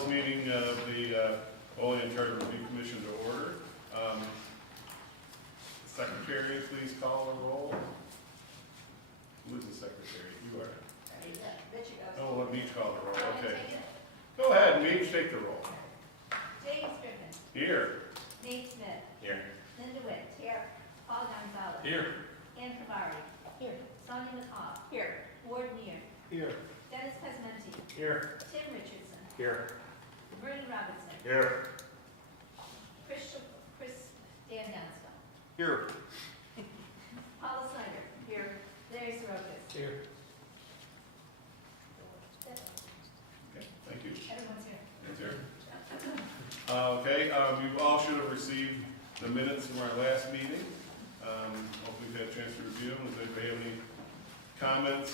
this meeting of the Olean Charter Review Commission to order. Secretary, please call the roll. Who is the secretary? You are. Oh, let Meach call the roll, okay. Go ahead, Meach, take the roll. James Griffin. Here. Nate Smith. Here. Linda Witt. Here. Paul Gonzalez. Here. Ann Favari. Here. Sonia McCall. Here. Ward Meir. Here. Dennis Pesmenti. Here. Tim Richardson. Here. Vernon Robinson. Here. Chris Dan Johnstone. Here. Paula Snyder. Here. Larry Sorokas. Here. Okay, thank you. Everyone's here. That's here. Okay, you all should have received the minutes from our last meeting. Hopefully you've had a chance to review them. Does anybody have any comments,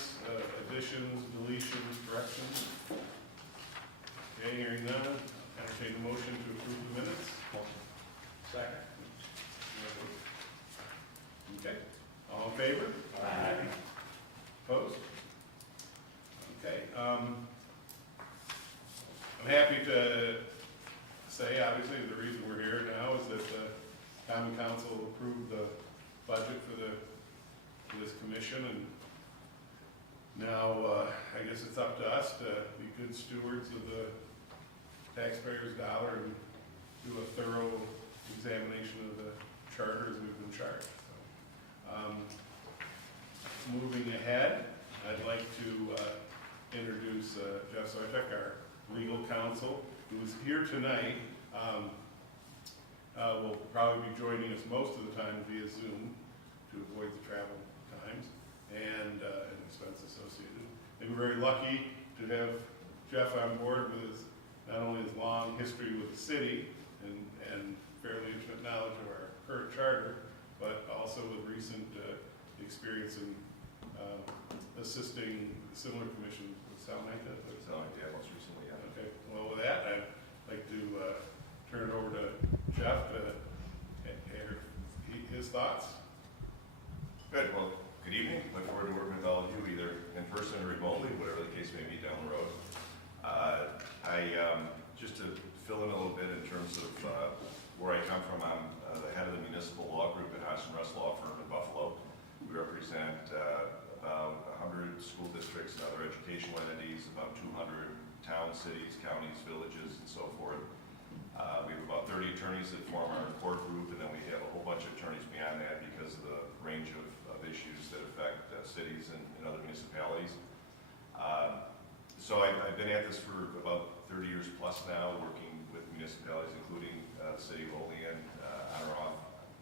additions, deletions, corrections? Okay, hearing none, entertain a motion to approve the minutes. Second. Okay, all in favor? Aye. Opposed? Okay, I'm happy to say, obviously, the reason we're here now is that the Common Council approved the budget for this commission, and now I guess it's up to us to be good stewards of the taxpayers' dollar and do a thorough examination of the charter as we've been charged. So, moving ahead, I'd like to introduce Jeff Soitek, our legal counsel, who is here tonight. Will probably be joining us most of the time via Zoom to avoid the travel times and expense associated. And we're very lucky to have Jeff on board with his, not only his long history with the city and fairly intimate knowledge of our current charter, but also with recent experience in assisting similar commissions. Sound like that? Sound like that most recently, yeah. Okay, well with that, I'd like to turn it over to Jeff to hear his thoughts. Good, well, good evening. Look forward to working with all of you, either in person or remotely, whatever the case may be down the road. Just to fill in a little bit in terms of where I come from, I'm the head of the municipal law group at Hodgson Russ Law Firm in Buffalo. We represent about 100 school districts and other educational entities, about 200 towns, cities, counties, villages, and so forth. We have about 30 attorneys that form our core group, and then we have a whole bunch of attorneys beyond that because of the range of issues that affect cities and other municipalities. So I've been at this for about 30 years plus now, working with municipalities, including the city of Olean, on or off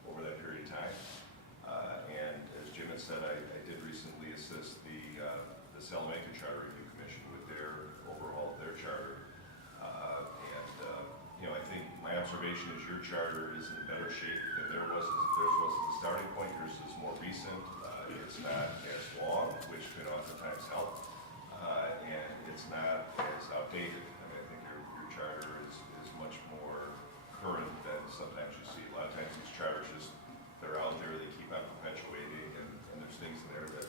over that period of time. And as Jim had said, I did recently assist the Salamanca Charter Review Commission with their overhaul of their charter. I think my observation is your charter is in better shape than theirs was at the starting point. Yours is more recent. It's not as long, which can oftentimes help. And it's not as outdated. I mean, I think your charter is much more current than sometimes you see. A lot of times these charters they're out there, they keep on perpetuating, and there's things in there that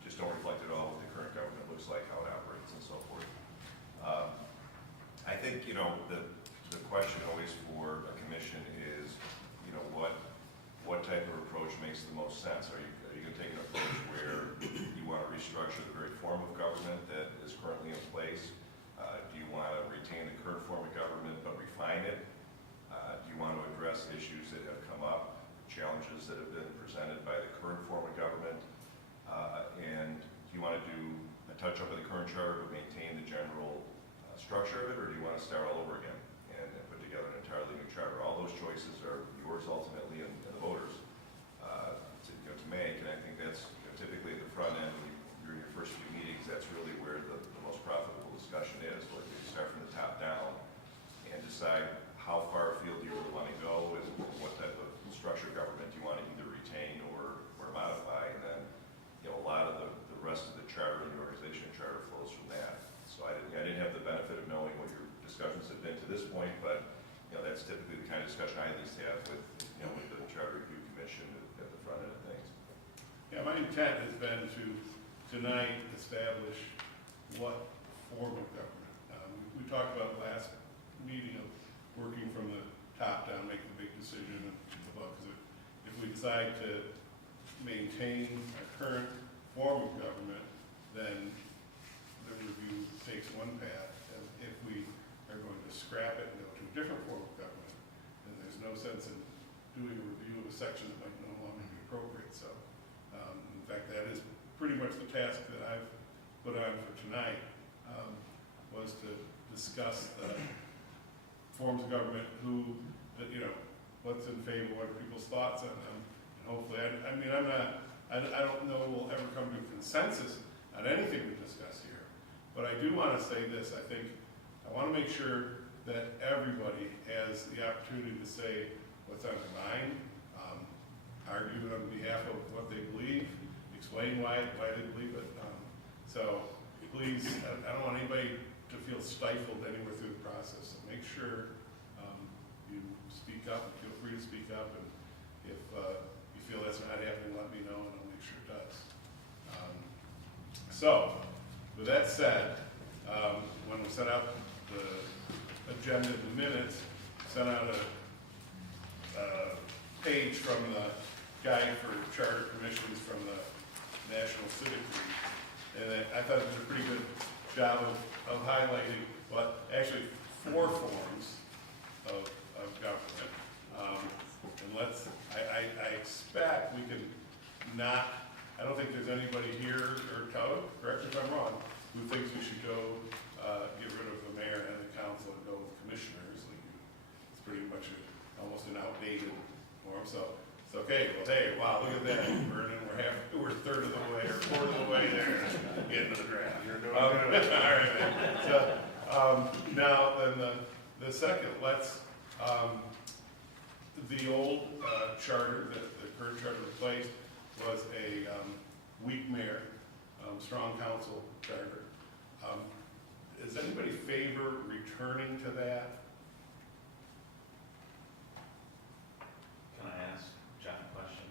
just don't reflect at all what the current government looks like, how it operates, and so forth. I think, the question always for a commission is, what type of approach makes the most sense? Are you going to take an approach where you want to restructure the very form of government that is currently in place? Do you want to retain the current form of government but refine it? Do you want to address issues that have come up, challenges that have been presented by the current form of government? And do you want to do a touch-up of the current charter but maintain the general structure of it, or do you want to start all over again and put together an entirely new charter? All those choices are yours ultimately and the voters to make, and I think that's typically at the front end, during your first few meetings, that's really where the most profitable discussion is. Like, you start from the top down and decide how far afield do you really want to go and what type of structured government you want to either retain or modify, and then a lot of the rest of the charter and the organization charter flows from that. So I didn't have the benefit of knowing what your discussions have been to this point, but that's typically the kind of discussion I at least have with the Charter Review Commission at the front end of things. Yeah, my intent has been to tonight establish what form of government. We talked about last meeting of working from the top down, make the big decision, and because if we decide to maintain our current form of government, then the review takes one path, and if we are going to scrap it and go to a different form of government, then there's no sense in doing a review of a section that might no longer be appropriate. So, in fact, that is pretty much the task that I've put on for tonight, was to discuss the forms of government, what's in favor, what are people's thoughts on them, and hopefully, I don't know we'll ever come to a consensus on anything we discuss here, but I do want to say this. I want to make sure that everybody has the opportunity to say what's on their mind, argue on behalf of what they believe, explain why they believe it. So please, I don't want anybody to feel stifled anywhere through the process. So make sure you speak up, and feel free to speak up, and if you feel that's not happening, let me know, and I'll make sure it does. So, with that said, when we set out the agenda, the minutes, sent out a page from the Guide for Charter Commissions from the National Civic League. And I thought it was a pretty good job of highlighting, actually 4 forms of government. And I expect we can not, I don't think there's anybody here, or Todd, correct me if I'm wrong, who thinks we should go get rid of the mayor and the council and go with commissioners. It's pretty much almost an outdated form. So it's okay. Well, hey, wow, look at that. We're a third of the way or quarter of the way there, getting to the draft. You're doing good. All right, man. So now then the second, the old charter that the current charter replaced was a weak mayor, strong council charter. Does anybody favor returning to that? Can I ask Jeff a question?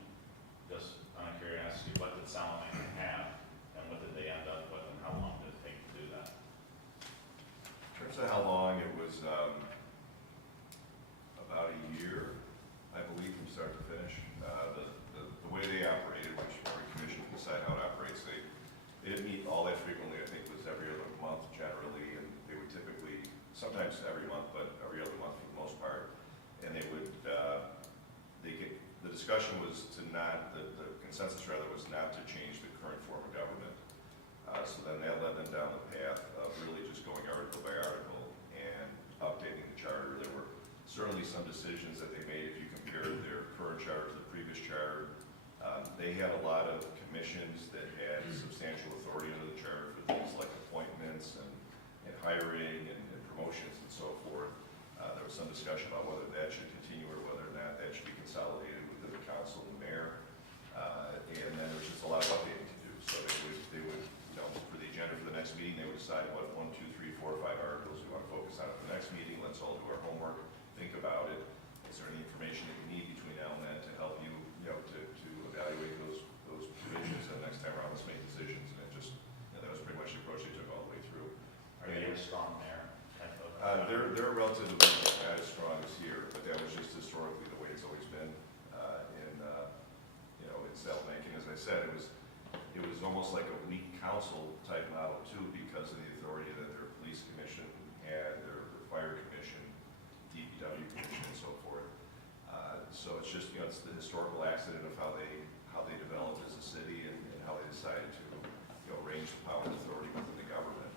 Just out of curiosity, what did Salamanca have, and what did they end up with, and how long did it take to do that? In terms of how long, it was about a year, I believe, from start to finish. The way they operated, which every commission can decide how it operates, they didn't meet all that frequently. I think it was every other month generally, and they would typically, sometimes every month, but every other month for the most part. And they would, the discussion was to not, the consensus rather was not to change the current form of government. So then that led them down the path of really just going article by article and updating the charter. There were certainly some decisions that they made if you compared their current charter to the previous charter. They had a lot of commissions that had substantial authority under the charter for things like appointments and hiring and promotions and so forth. There was some discussion about whether that should continue or whether or not that should be consolidated within the council and the mayor. And then there was just a lot of updating to do. So they would, for the agenda for the next meeting, they would decide what 1, 2, 3, 4, 5 articles we want to focus on at the next meeting. Let's all do our homework, think about it. Is there any information that you need between now and then to help you, to evaluate those provisions, and next time around, let's make decisions. And it just, that was pretty much the approach they took all the way through. Are they a strong mayor type of? They're relatively not as strong as here, but that was just historically the way it's always been in Salamanca. And as I said, it was almost like a weak council type model too, because of the authority that their police commission had, their fire commission, DPW commission, and so forth. So it's just it's the historical accident of how they developed as a city and how they decided to arrange the power and authority within the government.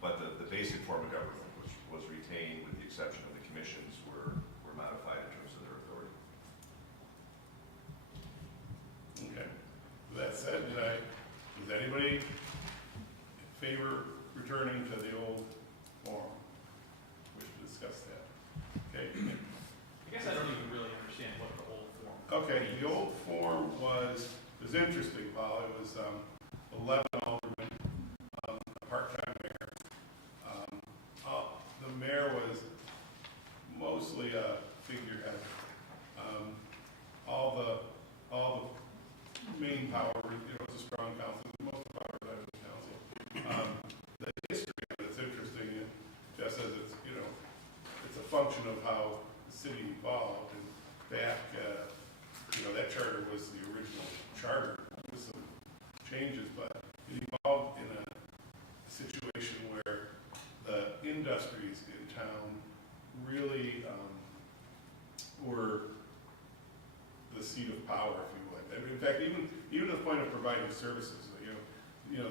But the basic form of government was retained, with the exception of the commissions were modified in terms of their authority. Okay. With that said, does anybody favor returning to the old form? We should discuss that. Okay. I guess I don't even really understand what the old form. Okay, the old form was interesting, Paul. It was 11 aldermen, a part-time mayor. The mayor was mostly a figurehead. All the main power, it's a strong council. Most of the power was in the council. The history of it's interesting. Jeff function of how the city evolved, and back, that charter was the original charter with some changes, but it evolved in a situation where the industries in town really were the seat of power, if you would. I mean, in fact, even to the point of providing services.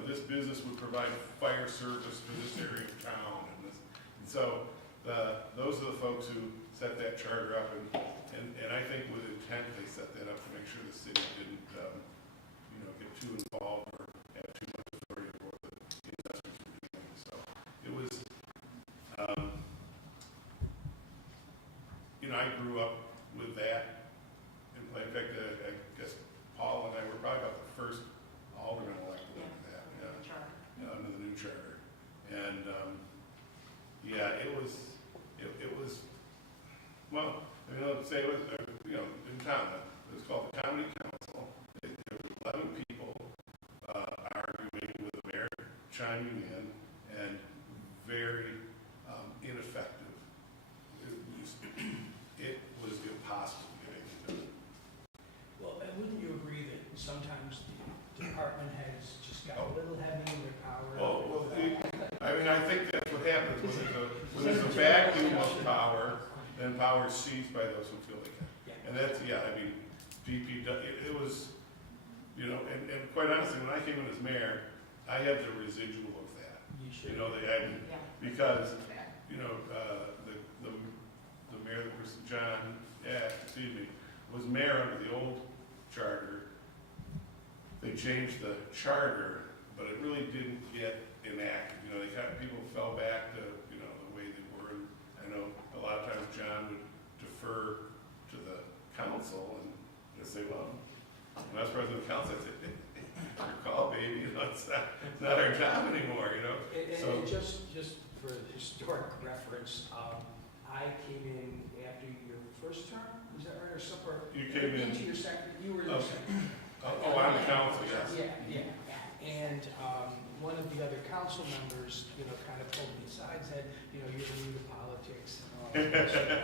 This business would provide fire service for this area of town, and so those are the folks who set that charter up, and I think with intent they set that up to make sure the city didn't get too involved or have too much authority over what the industries were doing. So it was, I grew up with that. In fact, I guess Paul and I were probably about the first alderman elected under that, under the new charter. And it was, well, let's say it was, in town, it was called the County Council. There were 11 people arguing with the mayor, chiming in, and very ineffective. It was impossible to get anything done. Well, and wouldn't you agree that sometimes the department heads just got a little heavy in their power? I think that's what happens when there's a vacuum of power, then power is seized by those who feel they can. Yeah. And that's, VP, it was, and quite honestly, when I came in as mayor, I had the residual of that. You should. Because, the mayor that was was mayor under the old charter. They changed the charter, but it really didn't get enacted. People fell back to, the way they were. And I know a lot of times John would defer to the council and just say, well, when I was president of the council, I said, your call, baby, it's not our job anymore, And just for historic reference, I came in after your first term, is that right, or somewhere? You came in. Into your second, you were the second. On the council, yes. Yeah. And one of the other council members, kind of pulled me aside and said, you're new to politics and all that stuff.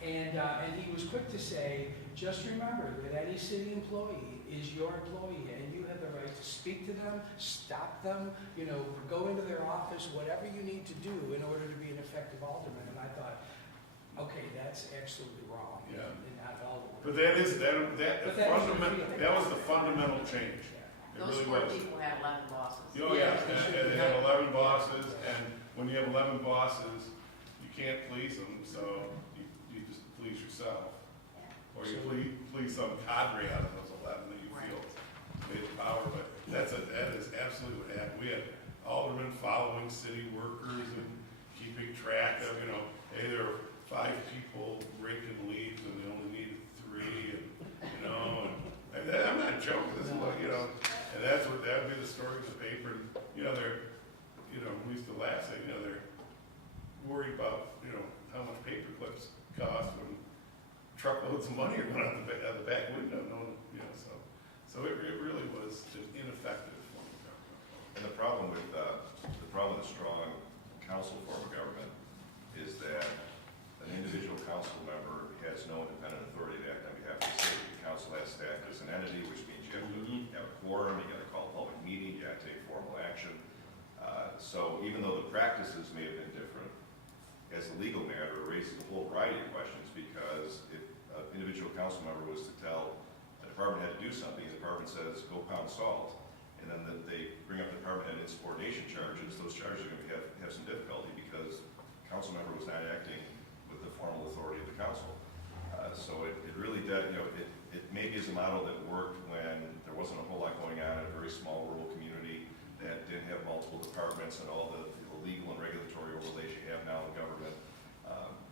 And he was quick to say, just remember that any city employee is your employee, and you have the right to speak to them, stop them, go into their office, whatever you need to do in order to be an effective alderman. And I thought, okay, that's absolutely wrong. Yeah. And not at all. But that was the fundamental change. It Those really four was. people had 11 bosses. Oh, yeah, and they had 11 bosses, and when you have 11 bosses, you can't please them, so you just please yourself. Or you please some cadre out of those 11 that you feel made the power, but that is absolutely what happened. We had aldermen following city workers and keeping track of, hey, there are 5 people raking leaves and they only needed 3, and I'm not joking, this is what, and that would be the story of the paper, and, we used to laugh, say, they're worried about, how much paper clips cost when truckloads of money are going out the back window, so it really was an ineffective form of government. And the problem with a strong council form of government is that an individual council member has no independent authority to act on behalf of the city. The council has to act as an entity, which means you have to have a quorum, you got to call a public meeting, you got to take formal action. So even though the practices may have been different, as a legal matter, it raises a whole variety of questions, because if an individual council member was to tell a department head to do something, the department says, go pound salt, and then they bring up the department head insubordination charges, those charges are going to have some difficulty, because the council member was not acting with the formal authority of the council. So it really did, it maybe is a model that worked when there wasn't a whole lot going on in a very small rural community that didn't have multiple departments and all the legal and regulatory overlays you have now in government.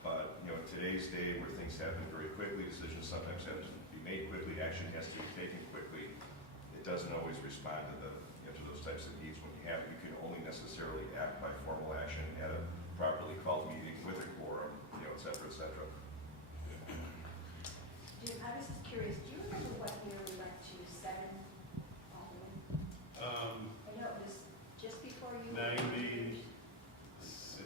But in today's day, where things happen very quickly, decisions sometimes have to be made quickly, action has to be taken quickly, it doesn't always respond to to those types of needs when you can only necessarily act by formal action at a properly called meeting with a quorum, et cetera, et cetera. I was just curious, do you remember what year we went to 7 aldermen? I know it was just before you. 96, 97.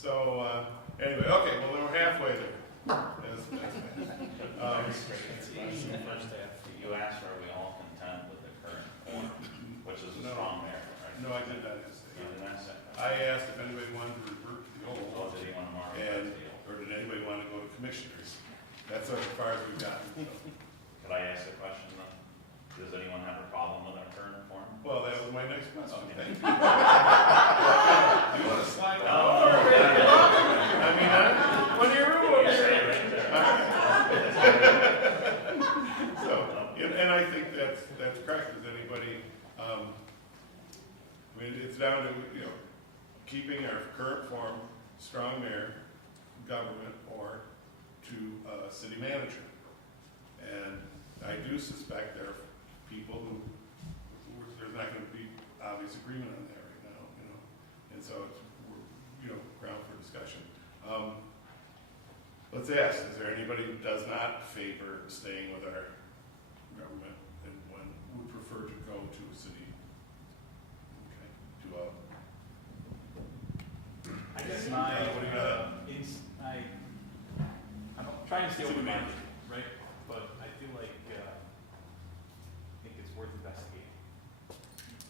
So, anyway, okay, well, we're halfway there. That's First half. You asked, are we all content with the current form, which is a No. strong mayor, right? No, I did not ask You that. didn't ask that? I asked if anybody wanted to revert to the Oh, old, did you want to mark and, that deal? or did anybody want to go to commissioners? That's as far as we've gotten. So. Could I ask a question then? Does anyone have a problem with our current form? Well, that was my next question, Okay. thank you. You want to slide down? I mean, when you're rude. You say it right there. So, and I think that's correct, is anybody, I mean, it's down to, keeping our current form, strong mayor, government, or to city manager. And I do suspect there are people who, there's not gonna be obvious agreement on that right now, and so it's, ground for discussion. Let's ask, is there anybody who does not favor staying with our government and one would prefer to go to a city? Okay, I guess my, what do you got? I'm trying to stay open-minded, right? But I feel like, I think it's worth investigating.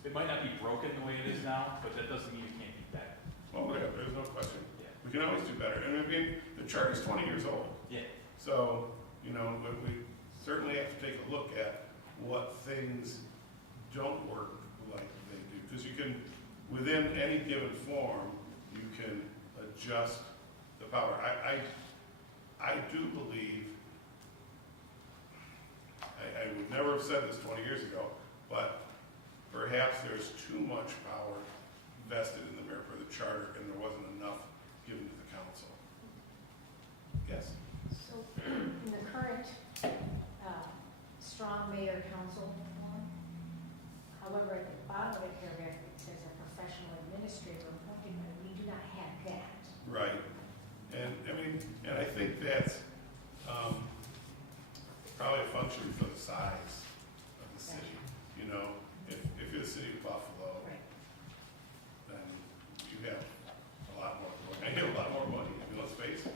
It might not be broken the way it is now, but that doesn't mean it can't be better. Oh, yeah, there's no question. Yeah. We can always do better. And I mean, the charter's 20 years old. Yeah. So, we certainly have to take a look at what things don't work like they do. Because you can, within any given form, you can adjust the power. I do believe, I would never have said this 20 years ago, but perhaps there's too much power vested in the mayor for the charter, and there wasn't enough given to the council. Yes? So in the current strong mayor council form, however, at the bottom of the paragraph, it says a professional administrator appointed, but we do not have that. Right. And I think that's probably a function for the size of the city. If you're the city of Buffalo, Right. then you have a lot more, money. I mean, let's face it,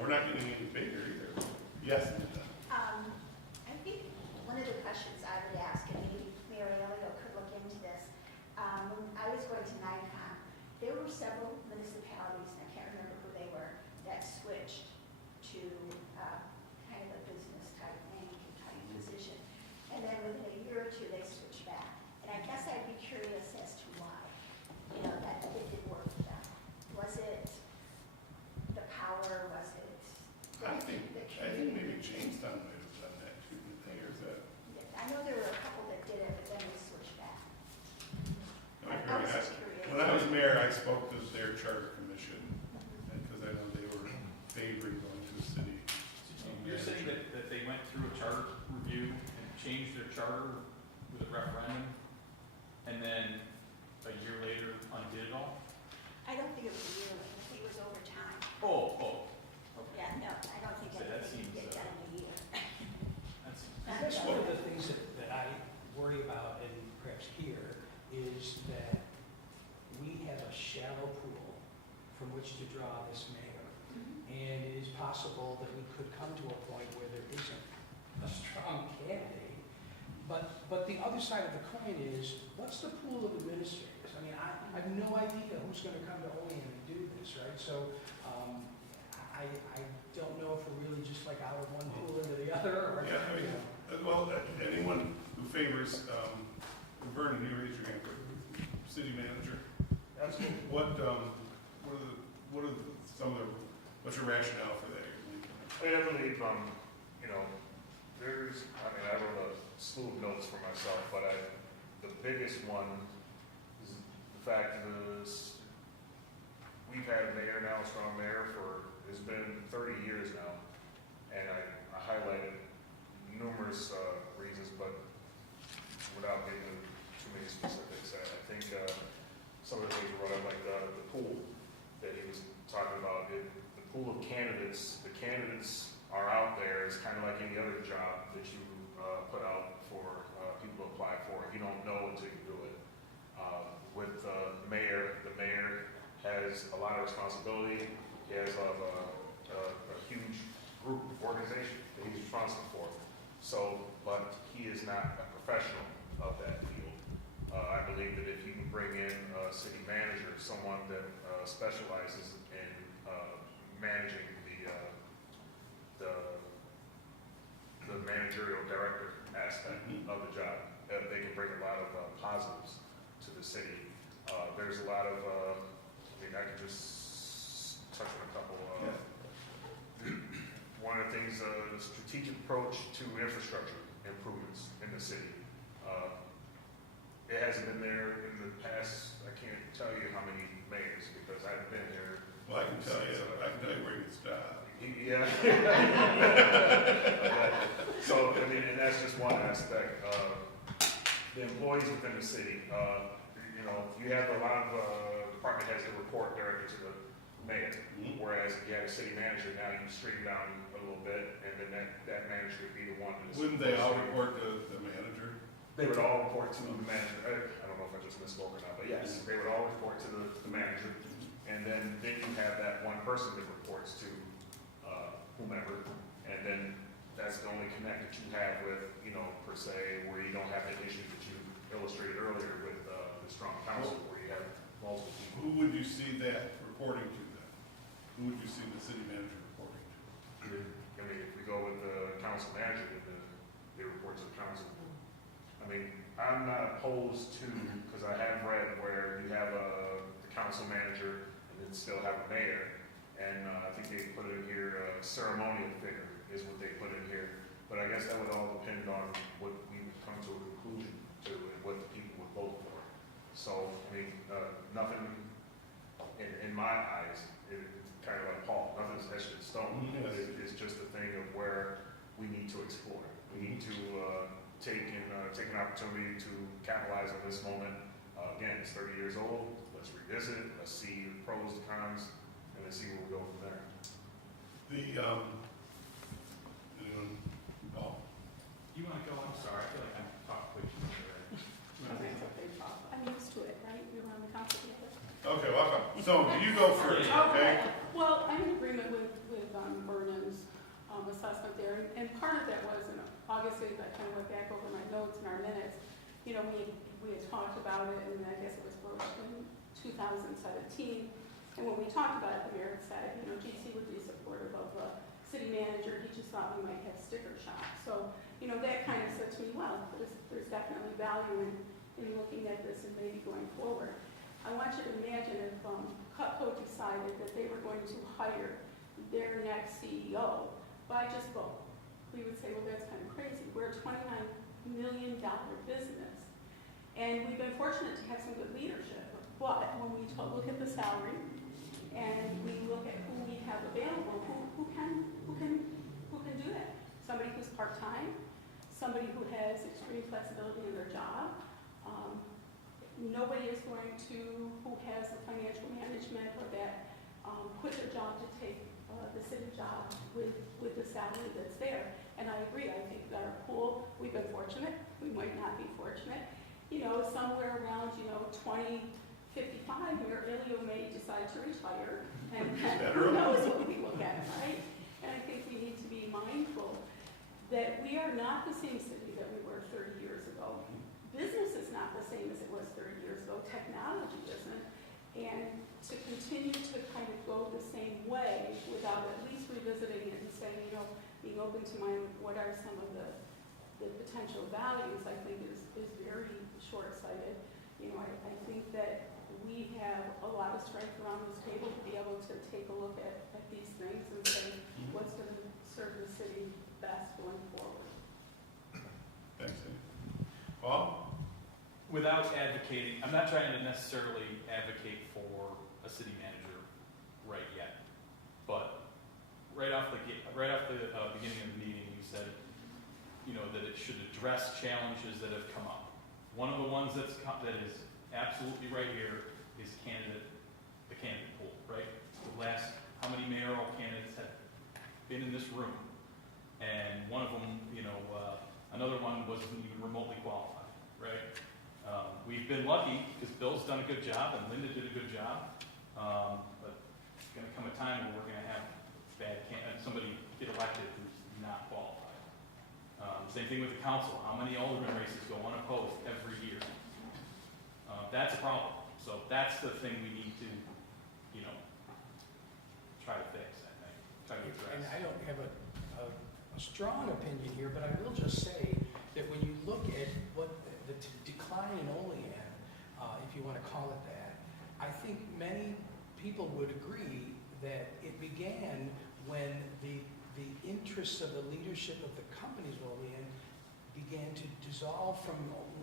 we're not getting any bigger either. Yes, Linda? I think one of the questions I would ask, and maybe Mary Elliott could look into this, when I was going to NICOM, there were several municipalities, and I can't remember who they were, that switched to kind of a business type thing, type position. And then within a year or two, they switched back. And I guess I'd be curious as to why, that it didn't work for them. Was it the power, was it I think the maybe community? Jamestown might have done that too, didn't they, or is that? I know there were a couple that did it, but then they switched back. I I was just curious. When I was mayor, I spoke to their charter commission, because I know they were favoring going to a city. You're saying that they went through a charter review and changed their charter with a referendum, and then a year later undid it all? I don't think it was yearly, I think it was over time. Oh, Yeah, no, I don't think So that anything seems, can get done in a year. that's, I guess one of the things that I worry about, and perhaps here, is that we have a shallow pool from which to draw this mayor. And it is possible that we could come to a point where there isn't a strong candidate. But the other side of the coin is, what's the pool of administrators? I mean, I have no idea who's gonna come to Olean and do this, right? So, I don't know if we're really just like out of one pool into the other, or, Yeah, I mean, well, anyone who favors, Vernon, you raise your hand, city manager. Absolutely. What are some of the, what's your rationale for that? I believe, I wrote a slew of notes for myself, but the biggest one is the fact is we've had a mayor now, a strong mayor it's been 30 years now, and I highlighted numerous reasons, but without getting into too many specifics, I think some of the things were brought up, like the pool that he was talking about, the pool of candidates, the candidates are out there. It's kind of like any other job that you put out for people to apply for. You don't know until you do it. With the mayor has a lot of responsibility. He has a huge group organization that he's responsible for. So, but he is not a professional of that field. I believe that if you can bring in a city manager, someone that specializes in managing the managerial director aspect of the job, they can bring a lot of positives to the city. There's a lot of, I can just touch on a couple. One of the things, the strategic approach to infrastructure improvements in the city. It hasn't been there in the past, I can't tell you how many mayors, because I've been here. Well, I can tell you where you stop. Yeah. So, I mean, and that's just one aspect. The employees within the city, you know, you have a lot of department heads that report directly to the mayor, whereas if you had a city manager, now you stream down a little bit, and then that manager would be the one that's. Wouldn't they all report to the manager? They would all report to the manager. I don't know if I just misspoke or not, but yes, they would all report to the manager. And then you have that one person that reports to whomever. And then that's the only connect that you have with, you know, per se, where you don't have the issues that you illustrated earlier with the strong council, where you have multiple people. Who would you see that reporting to then? Who would you see the city manager reporting to? I mean, if we go with the council manager, then they report to the council. I mean, I'm not opposed to, because I have read where you have the council manager and then still have a mayor. And I think they put it in here, ceremonial figure is what they put in here. But I guess that would all depend on what we would come to a conclusion to and what the people would vote for. So, I mean, nothing in my eyes, it's kind of like Paul, nothing's etched in stone. Yes. It's just a thing of where we need to explore. We need to take an opportunity to capitalize on this moment. Again, it's 30 years old. Let's revisit it. Let's see the pros, the cons, and let's see where we go from there. Anyone? Oh, You want to go? I'm sorry, I feel like I'm talking way too much already. You wanna say something? I'm used to it, right? We were on the council together. okay, welcome. So you go first, okay? Well, I'm in agreement with Vernon's assessment there, and part of that was, and obviously, I kind of went back over my notes and our minutes, you know, we had talked about it, and I guess it was broached in 2017, and when we talked about it, the mayor said, you know, GC would be supportive of the city manager, he just thought we might have sticker shock. So, you know, that kind of said to me, well, there's definitely value in looking at this and maybe going forward. I want you to imagine if Cutco decided that they were going to hire their next CEO by just vote. We would say, well, that's kind of crazy. We're a $29 million business, and we've been fortunate to have some good leadership. But when we look at the salary and we look at who we have available, who can do that? Somebody who's part-time, somebody who has extreme flexibility in their job. Nobody is going to, who has the financial management or that quit their job to take the city job with the salary that's there. And I agree, I think that our pool, we've been fortunate, we might not be fortunate. You know, somewhere around, 2055, Mayor Elio may decide to retire, and who knows what we look at, right? And I think we need to be mindful that we are not the same city that we were 30 years ago. Business is not the same as it was 30 years ago. Technology isn't. And to continue to kind of go the same way without at least revisiting it and saying, you know, being open to mind what are some of the potential values, I think is very short-sighted. You know, I think that we have a lot of strength around this table to be able to take a look at these things and say, what's going to serve the city best going forward. Thanks, Amy. Paul? Without advocating, I'm not trying to necessarily advocate for a city manager right yet, but right off the beginning of the meeting, you said, you know, that it should address challenges that have come up. One of the ones that is absolutely right here is the candidate pool, right? The last, how many mayoral candidates have been in this room? And one of them, you know, another one wasn't even remotely qualified, right? We've been lucky because Bill's done a good job and Linda did a good job. But it's gonna come a time where we're gonna have somebody get elected who's not qualified. Same thing with the council. How many alderman races go unopposed every year? That's a problem. So that's the thing we need to, try to fix, I think, try to address. And I don't have a strong opinion here, but I will just say that when you look at what the decline in Olean, if you want to call it that, I think many people would agree that it began when the interests of the leadership of the companies of Olean began to dissolve from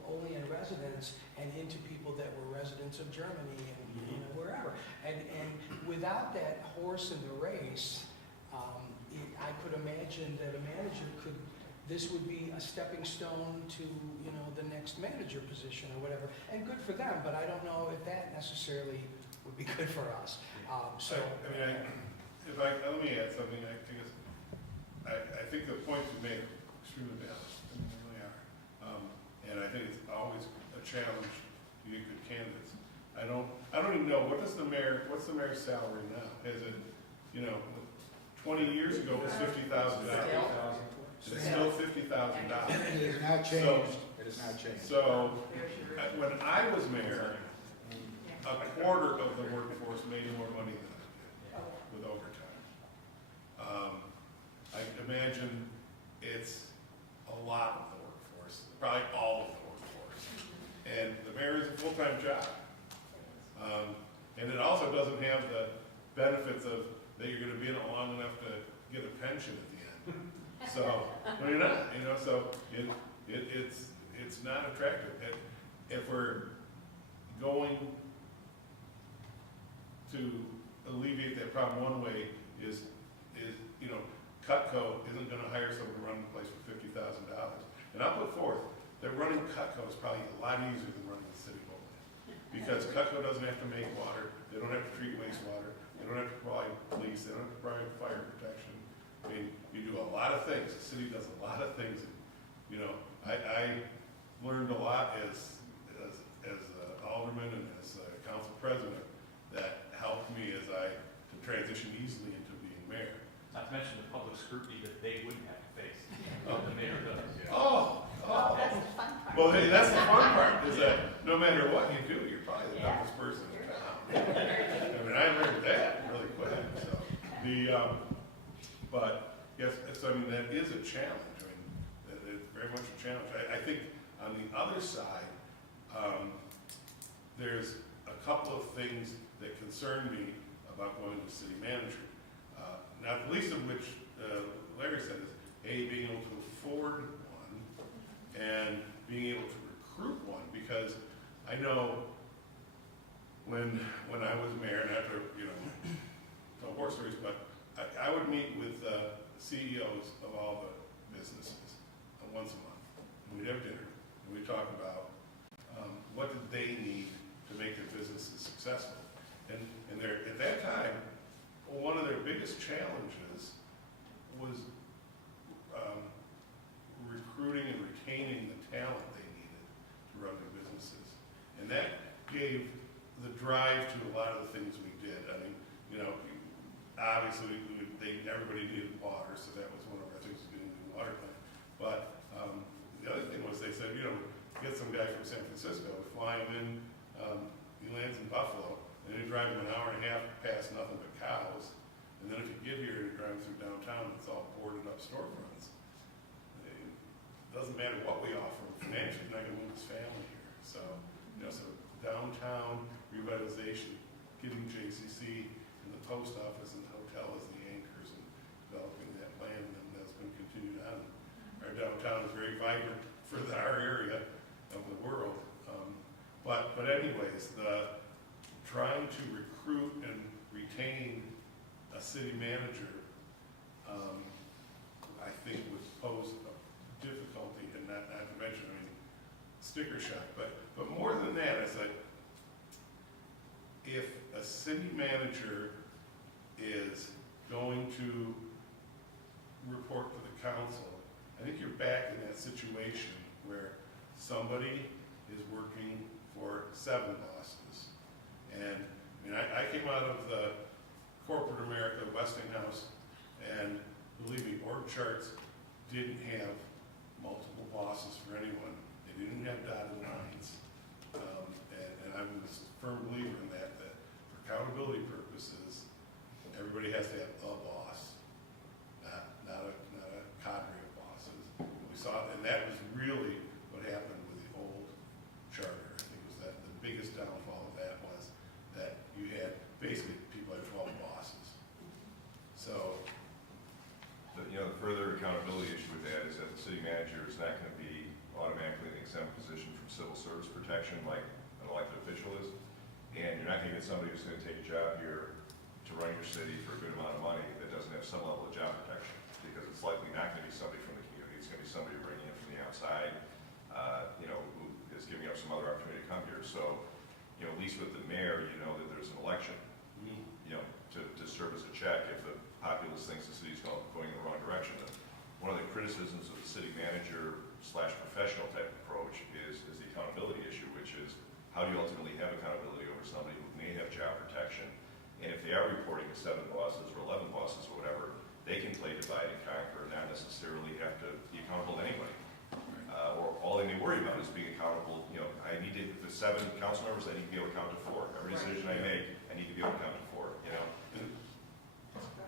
Olean residents and into people that were residents of Germany and wherever. And without that horse in the race, I could imagine that a manager this would be a stepping stone to, the next manager position or whatever. And good for them, but I don't know if that necessarily would be good for us. Let me add something. I think the points you make are extremely valid. They really are. And I think it's always a challenge to get good candidates. I don't even know, what's the mayor's salary now? Is it, 20 years ago it was $50,000. It's still $50,000. It has not changed. It has not changed. So, when I was mayor, a quarter of the workforce made more money than I did with overtime. I imagine it's a lot of the workforce, probably all of the workforce. And the mayor is a full-time job. And it also doesn't have the benefits of that you're going to be in it long enough to get a pension at the end. So, well, you're not, so it's not attractive. If we're going to alleviate that problem, one way is Cutco isn't going to hire someone to run the place for $50,000. And I'll put forth that running Cutco is probably a lot easier than running the city of Olean. Because Cutco doesn't have to make water, they don't have to treat wastewater, they don't have to provide police, they don't have to provide fire protection. I mean, you do a lot of things, the city does a lot of things. I learned a lot as alderman and as council president that helped me as I transition easily into being mayor. Not to mention the public scrutiny that they wouldn't have to face, the mayor does. Oh. That's the fun part. Well, that's the fun part, is that no matter what you do, you're probably the dumbest person in town. I learned that really quick, so. But, yes, that is a challenge. It's very much a challenge. I think on the other side, there's a couple of things that concern me about going to city manager. Not the least of which Larry said is, being able to afford one and being able to recruit one, because I know when I was mayor, and after, no horse stories, but I would meet with CEOs of all the businesses once a month. And we'd have dinner, and we'd talk about what did they need to make their businesses successful. And at that time, one of their biggest challenges was recruiting and retaining the talent they needed to run their businesses. And that gave the drive to a lot of the things we did. I mean, obviously everybody needed water, so that was one of our things, getting a new water plant. But the other thing was they said, get some guy from San Francisco, fly him in, he lands in Buffalo, and you drive him an hour and a half past nothing but cows. And then if you get here and you drive through downtown, it's all boarded up storefronts. It doesn't matter what we offer him financially, he's not going to move his family here. So, so downtown revitalization, getting JCC and the post office and the hotel as the anchors and developing that plan, and that's been continued on. Our downtown is very vibrant for our area of the world. But anyways, trying to recruit and retain a city manager, I think would pose a difficulty, and not to mention, sticker shock. But more than that, it's like, if a city manager is going to report to the council, I think you're back in that situation where somebody is working for 7 bosses, and I mean, I came out of the corporate America, Westinghouse, and believe me, org charts didn't have multiple bosses for anyone. They didn't have dotted lines. And I'm a firm believer in that for accountability purposes, everybody has to have a boss, not a cadre of bosses. We saw, and that was really what happened with the old charter. I think was that the biggest downfall of that was that you had basically people had 12 bosses. So, The further accountability issue with that is that the city manager is not going to be automatically an exempt position from civil service protection like an elected official is. And you're not going to get somebody who's going to take a job here to run your city for a good amount of money that doesn't have some level of job protection, because it's likely not going to be somebody from the community. It's going to be somebody bringing in from the outside, who is giving up some other opportunity to come here. So, at least with the mayor, you know that there's an election, to serve as a check if the populace thinks the city's going in the wrong direction. And one of the criticisms of the city manager / professional type approach is the accountability issue, which is how do you ultimately have accountability over somebody who may have job protection, and if they are reporting to 7 bosses or 11 bosses or whatever, they can play divide and conquer and not necessarily have to be accountable to anybody. Or all they may worry about is being accountable. I need to, if there's 7 council members, I need to be able to count to 4. Every decision I make, I need to be able to count to 4.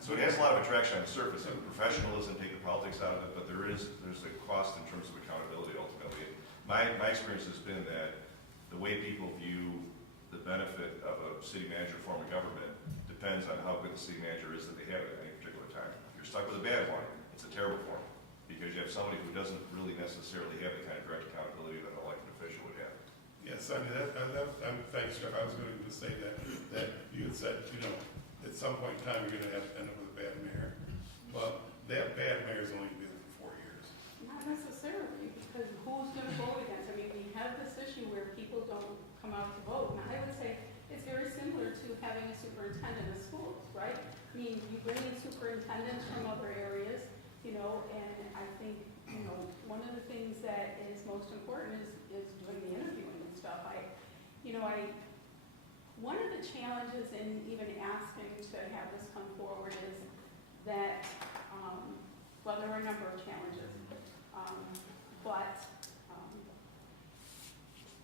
So it has a lot of attraction on the surface, and professionalism, take the politics out of it, but there's a cost in terms of accountability ultimately. My experience has been that the way people view the benefit of a city manager form of government depends on how good the city manager is that they have at any particular time. If you're stuck with a bad one, it's a terrible form, because you have somebody who doesn't really necessarily have the kind of direct accountability that an elected official would have. yes, I mean, thanks, Jeff. I was going to say that you had said, at some point in time, you're going to have to end up with a bad mayor. Well, that bad mayor's only been for 4 years. Not necessarily, because who's gonna vote against? I mean, we have this issue where people don't come out to vote, and I would say it's very similar to having a superintendent of schools, right? I mean, you bring in superintendents from other areas, and I think, one of the things that is most important is doing the interviewing and stuff. One of the challenges in even asking to have this come forward is that, there are a number of challenges,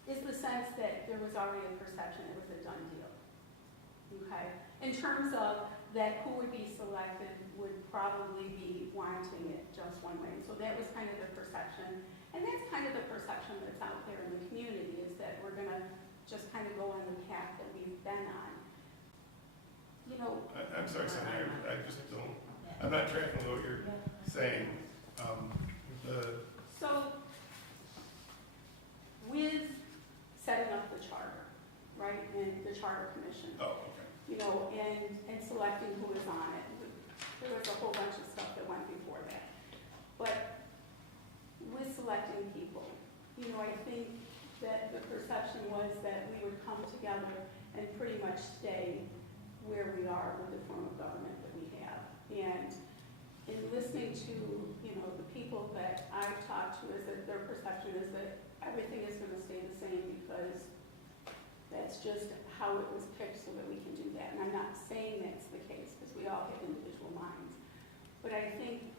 is the sense that there was already a perception it was a done deal, okay? In terms of that who would be selected would probably be wanting it just one way. And so that was kind of the perception. And that's kind of the perception that's out there in the community, is that we're going to just kind of go on the path that we've been on. I'm sorry, Senator, I just don't, I'm not tracking what you're saying. So, with setting up the charter, right, and the charter commission, Oh, okay. and selecting who is on it. There was a whole bunch of stuff that went before that. But with selecting people, I think that the perception was that we would come together and pretty much stay where we are with the form of government that we have. And in listening to, the people that I've talked to, is that their perception is that everything is going to stay the same because that's just how it was picked so that we can do that. And I'm not saying that's the case, because we all have individual minds. But I think,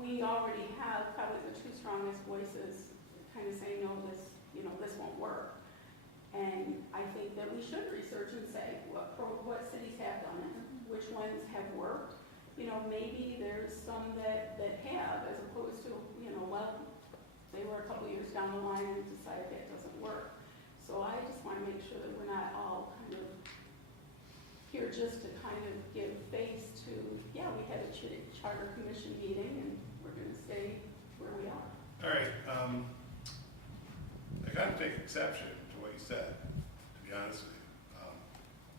we already have probably the 2 strongest voices kind of saying, no, this won't work. And I think that we should research and say what cities have done it, which ones have worked. Maybe there's some that have, as opposed to, they were a couple years down the line and decided that doesn't work. So I just want to make sure that we're not all kind of here just to kind of give face to, we had a charter commission meeting and we're going to stay where we are. All right, I gotta take exception to what you said, to be honest with you.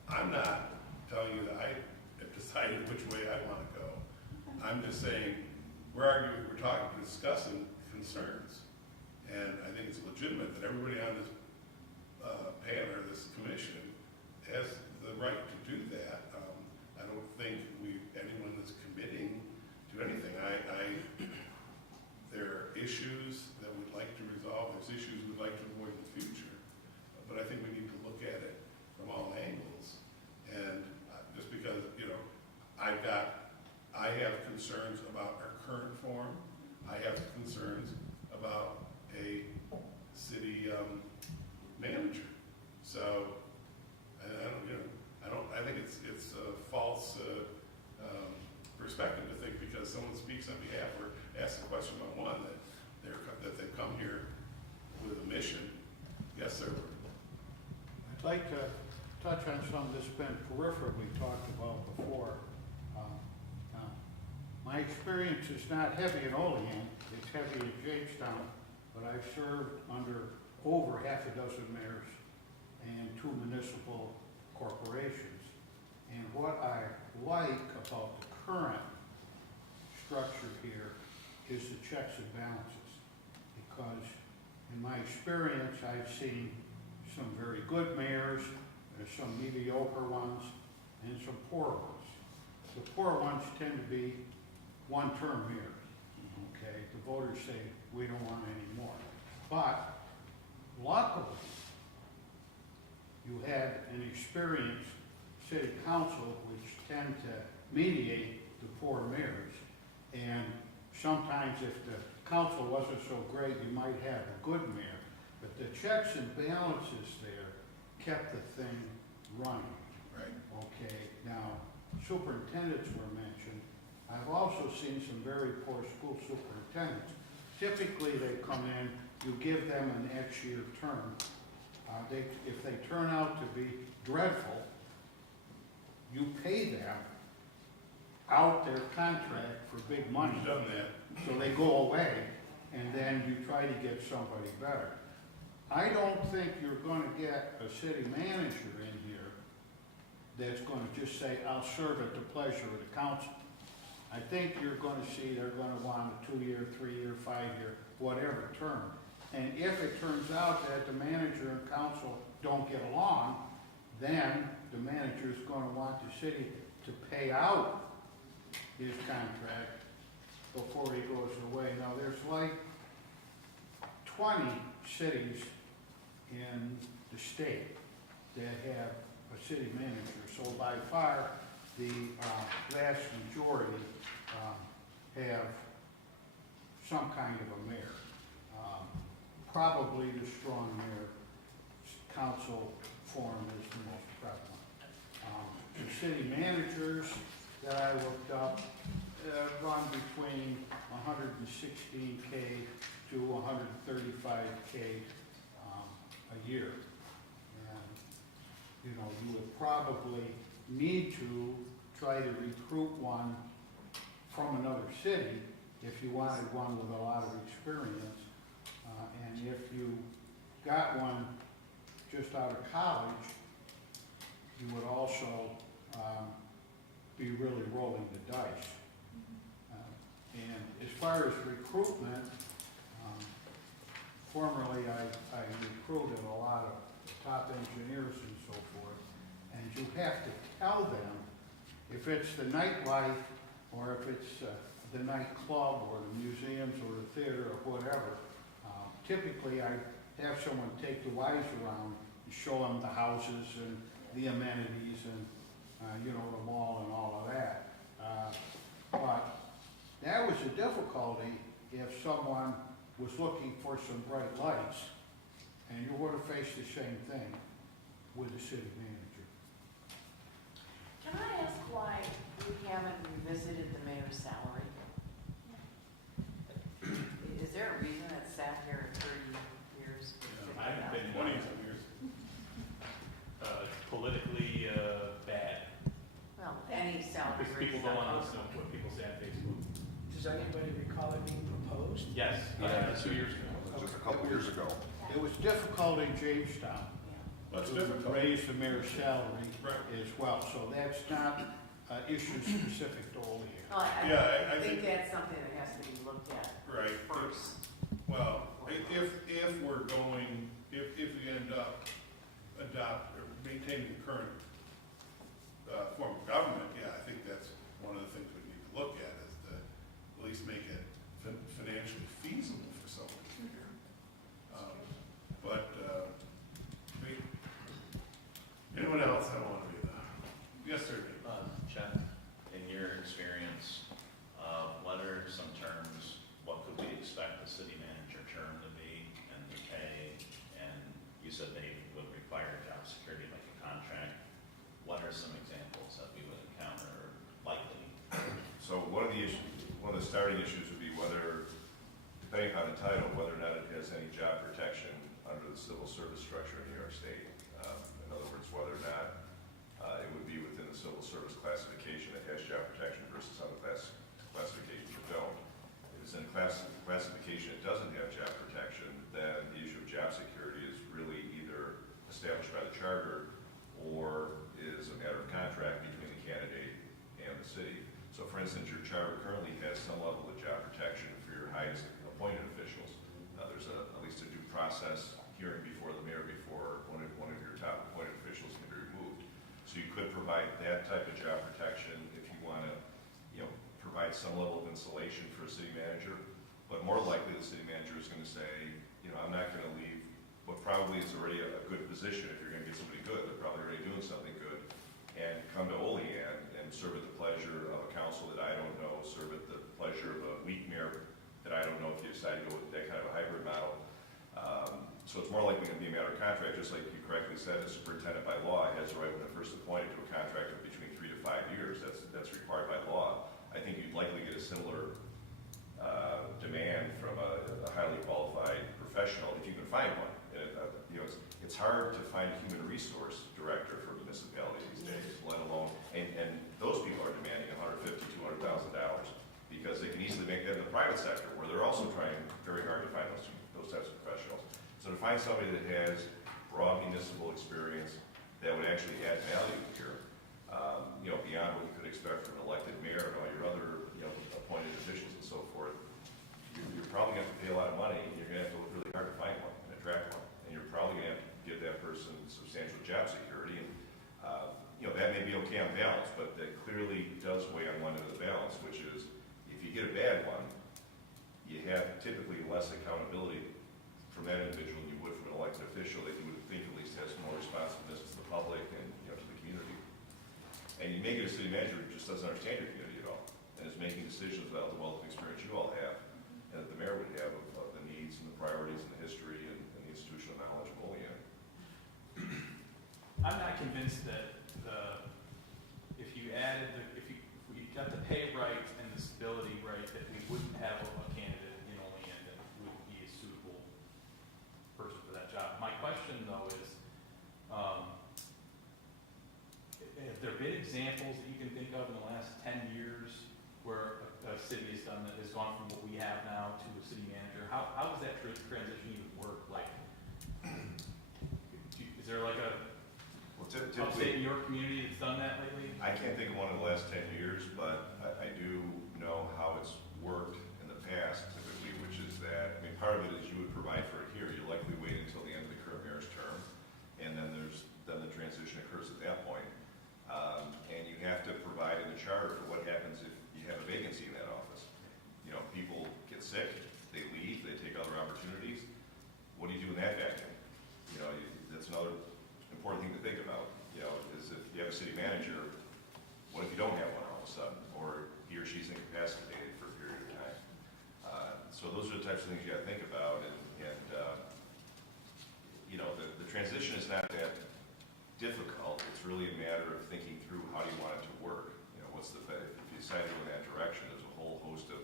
I'm not telling you that I have decided which way I want to go. I'm just saying, we're discussing concerns. And I think it's legitimate that everybody on this panel or this commission has the right to do that. I don't think anyone that's committing to anything. There are issues that we'd like to resolve. There's issues we'd like to avoid in the future. But I think we need to look at it from all angles. I have concerns about a city manager. So, I think it's a false perspective to think because someone speaks on behalf or asks a question about one that they come here with a mission. Yes, sir. I'd like to touch on something that's been peripherally talked about before. My experience is not heavy in Olean, it's heavy in Jamestown, but I've served under over half a dozen mayors and 2 municipal corporations. And what I like about the current structure here is the checks and balances. Because in my experience, I've seen some very good mayors, there's some mediocre ones, and some poor ones. The poor ones tend to be one-term mayors, okay? The voters say, we don't want any more. But luckily, you had an experienced city council which tend to mediate the poor mayors. And sometimes if the council wasn't so great, you might have a good mayor. But the checks and balances there kept the thing running. Right. Okay, now, superintendents were mentioned. I've also seen some very poor school superintendents. Typically, they come in, you give them an X-year term. If they turn out to be dreadful, you pay them out their contract for big money. We've done that. So they go away, and then you try to get somebody better. I don't think you're gonna get a city manager in here that's gonna just say, I'll serve at the pleasure of the council. I think you're gonna see they're gonna want a 2-year, 3-year, 5-year, whatever term. And if it turns out that the manager and council don't get along, then the manager is gonna want the city to pay out his contract before he goes away. Now, there's like 20 cities in the state that have a city manager. So by far, the vast majority have some kind of a mayor. Probably the strong mayor council form is the most prevalent. The city managers that I looked up run between 116K to 135K a year. And, you know, you would probably need to try to recruit one from another city if you wanted one with a lot of experience. And if you got one just out of college, you would also be really rolling the dice. And as far as recruitment, formerly I recruited a lot of top engineers and so forth, and you have to tell them if it's the nightlife or if it's the nightclub or the museums or the theater or whatever. Typically, I have someone take the wives around and show them the houses and the amenities and you know, the mall and all of that. But that was a difficulty if someone was looking for some bright lights, and you would have faced the same thing with the city manager. Can I ask why we haven't revisited the mayor's salary? Is there a reason it sat here 30 years? I haven't been 20-some years. Politically bad, Well, any salary because raise. people don't want to listen to what people say on Facebook. Does anybody recall it being proposed? Yes, Yeah. 2 years ago. Just a couple years ago. It was difficult in Jamestown That's to difficult. raise the mayor's salary Right. as well, so that's not issue specific to Olean. Well, Yeah, I I think think- that's something that has to be looked at Right. first. Well, if we're going, if we end up maintaining the current form of government, yeah, I think that's one of the things we need to look at is to at least make it financially feasible for someone to be here. But, anyone else? I don't want to be the, yes, sir. Jeff, in your experience, what are some terms, what could we depending on the title, whether or not it has any job protection under the civil service structure in New York State. In other words, whether or not it would be within the civil service classification that has job protection versus other classifications that don't. If it's in classification that doesn't have job protection, then the issue of job security is really either established by the charter or is a matter of contract between the candidate and the city. So for instance, your charter currently has some level of job protection for your highest appointed officials. There's at least a due process hearing before the mayor before one of your top appointed officials can be removed. So you could provide that type of job protection if you want to, provide some level of insulation for a city manager. But more likely, the city manager is going to say, I'm not going to leave what probably is already a good position. If you're going to get somebody good, they're probably already doing something good, and come to Olean and serve at the pleasure of a council that I don't know, serve at the pleasure of a weak mayor that I don't know if you decide to go with that kind of a hybrid model. So it's more likely going to be a matter of contract, just like you correctly said, the superintendent by law has the right when they're first appointed to a contract of between 3 to 5 years. That's required by law. I think you'd likely get a similar demand from a highly qualified professional if you can find one. And, it's hard to find a human resource director for a municipality these days, let alone, and those people are demanding $150,000 to $200,000 because they can easily make that in the private sector where they're also trying very hard to find those types of professionals. So to find somebody that has broad municipal experience that would actually add value here, beyond what you could expect from an elected mayor and all your other, appointed officials and so forth, you're probably going to have to pay a lot of money, and you're going to have to look really hard to find one and attract one. And you're probably going to have to give that person substantial job security. And, that may be okay on balance, but that clearly does weigh on one end of the balance, which is if you get a bad one, you have typically less accountability from that individual than you would from an elected official that you would think at least has more responsiveness to the public and, to the community. And you may get a city manager who just doesn't understand your community at all and is making decisions without the wealth of experience you all have and that the mayor would have of the needs and the priorities and the history and the institutional knowledge of Olean. I'm not convinced that if we got the pay right and the stability right, that we wouldn't have a candidate in Olean that would be a suitable person for that job. My question though is, have there been examples that you can think of in the last 10 years where a city has done that, has gone from what we have now to a city manager? How does that transition even work? Like, is there like a upstate New York community that's done that lately? I can't think of one in the last 10 years, but I do know how it's worked in the past typically, which is that, part of it is you would provide for it here. You likely wait until the end of the current mayor's term, and then the transition occurs at that point. And you have to provide in the charter for what happens if you have a vacancy in that office. People get sick, they leave, they take other opportunities. What do you do in that vacuum? That's another important thing to think about. Is if you have a city manager, what if you don't have one all of a sudden, or he or she's incapacitated for a period of time? So those are the types of things you got to think about, and the transition is not that difficult. It's really a matter of thinking through how do you want it to work. If you decide to go in that direction, there's a whole host of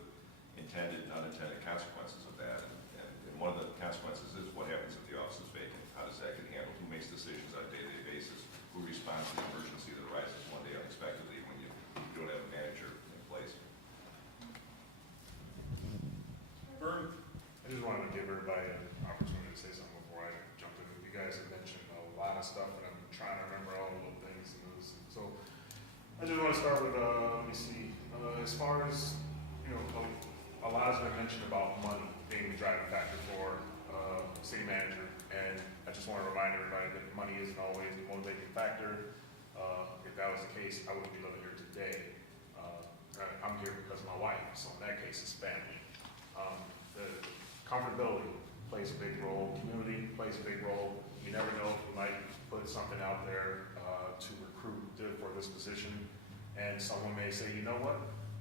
intended and unintended consequences of that, and one of the consequences is what happens if the office is vacant. How does that get handled? Who makes decisions on a day-to-day basis? Who responds to the emergency that arises one day unexpectedly when you don't have a manager in place? Vern? I just wanted to give everybody an opportunity to say something before I jump in. You guys have mentioned a lot of stuff, and I'm trying to remember all the little things. So I just want to start with, let me see, as far as, a lot has been mentioned about money being the driving factor for city manager, and I just want to remind everybody that money isn't always the motivating factor. If that was the case, I wouldn't be living here today. I'm here because of my wife, so in that case, it's family. The comfortability plays a big role. Community plays a big role. You never know if you might put something out there to recruit for this position, and someone may say, you know what,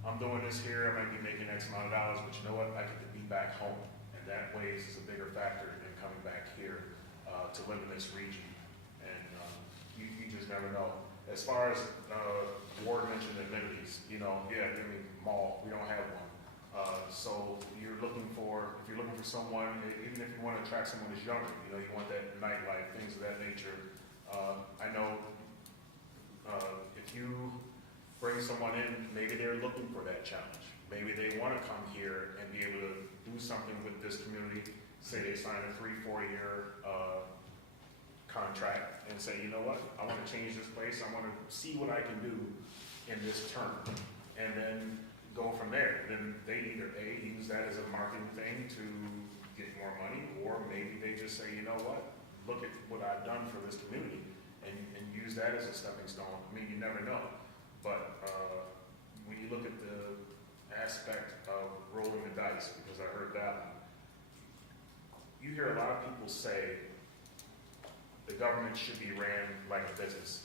I'm doing this here, I might be making X amount of dollars, but you know what, I get to be back home, and that weighs as a bigger factor than coming back here to live in this region, and you just never know. As far as Ward mentioned amenities, mall, we don't have one. So if you're looking for someone, even if you want to attract someone who's younger, you know, you want that nightlife, things of that nature. I know if you bring someone in, maybe they're looking for that challenge. Maybe they want to come here and be able to do something with this community. Say they sign a 3-4 year contract and say, you know what, I want to change this place. I want to see what I can do in this term, and then go from there. Then they either use that as a marketing thing to get more money, or maybe they just say, you know what, look at what I've done for this community, and use that as a stepping stone. I mean, you never know. But when you look at the aspect of rolling the dice, because I heard that one, you hear a lot of people say the government should be ran like a business.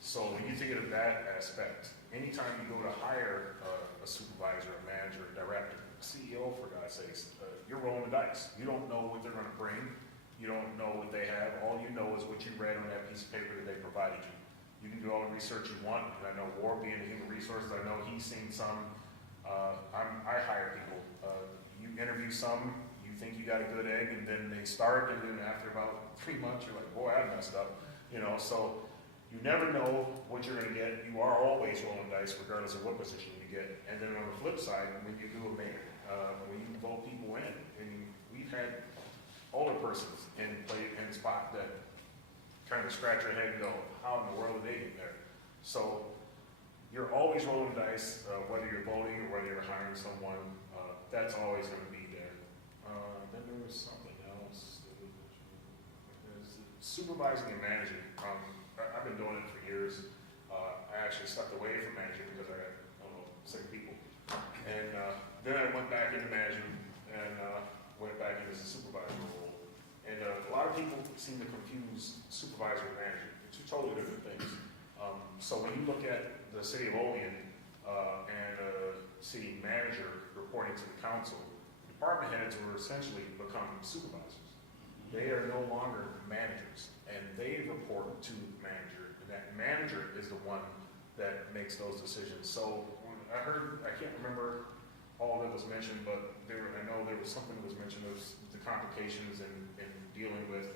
So when you think of that aspect, anytime you go to hire a supervisor, a manager, a director, a CEO, for God's sakes, you're rolling the dice. You don't know what they're going to bring. You don't know what they have. All you know is what you read on that piece of paper that they provided you. You can do all the research you want. And I know War, being in human resources, I know he's seen some. I hire people. You interview some, you think you got a good egg, and then they start, and then after about 3 months, you're like, boy, I messed up. You know, so you never know what you're going to get. You are always rolling dice, regardless of what position you get. And then on the flip side, when you do a mayor, when you vote people in, and we've had older persons in spot that kind of scratch your head and go, how in the world did they get there? So you're always rolling dice, whether you're voting or whether you're hiring someone. That's always going to be there. Then there was something else. There's supervising and managing. I've been doing it for years. I actually stepped away from managing because I got, sick people. And then I went back into management and went back into the supervisor role. And a lot of people seem to confuse supervisor and manager. They're two totally different things. So when you look at the city of Olean and a city manager reporting to the council, department heads were essentially become supervisors. They are no longer managers, and they report to the manager. And that manager is the one that makes those decisions. So when I can't remember all that was mentioned, but I know there was something that was mentioned of the complications in dealing with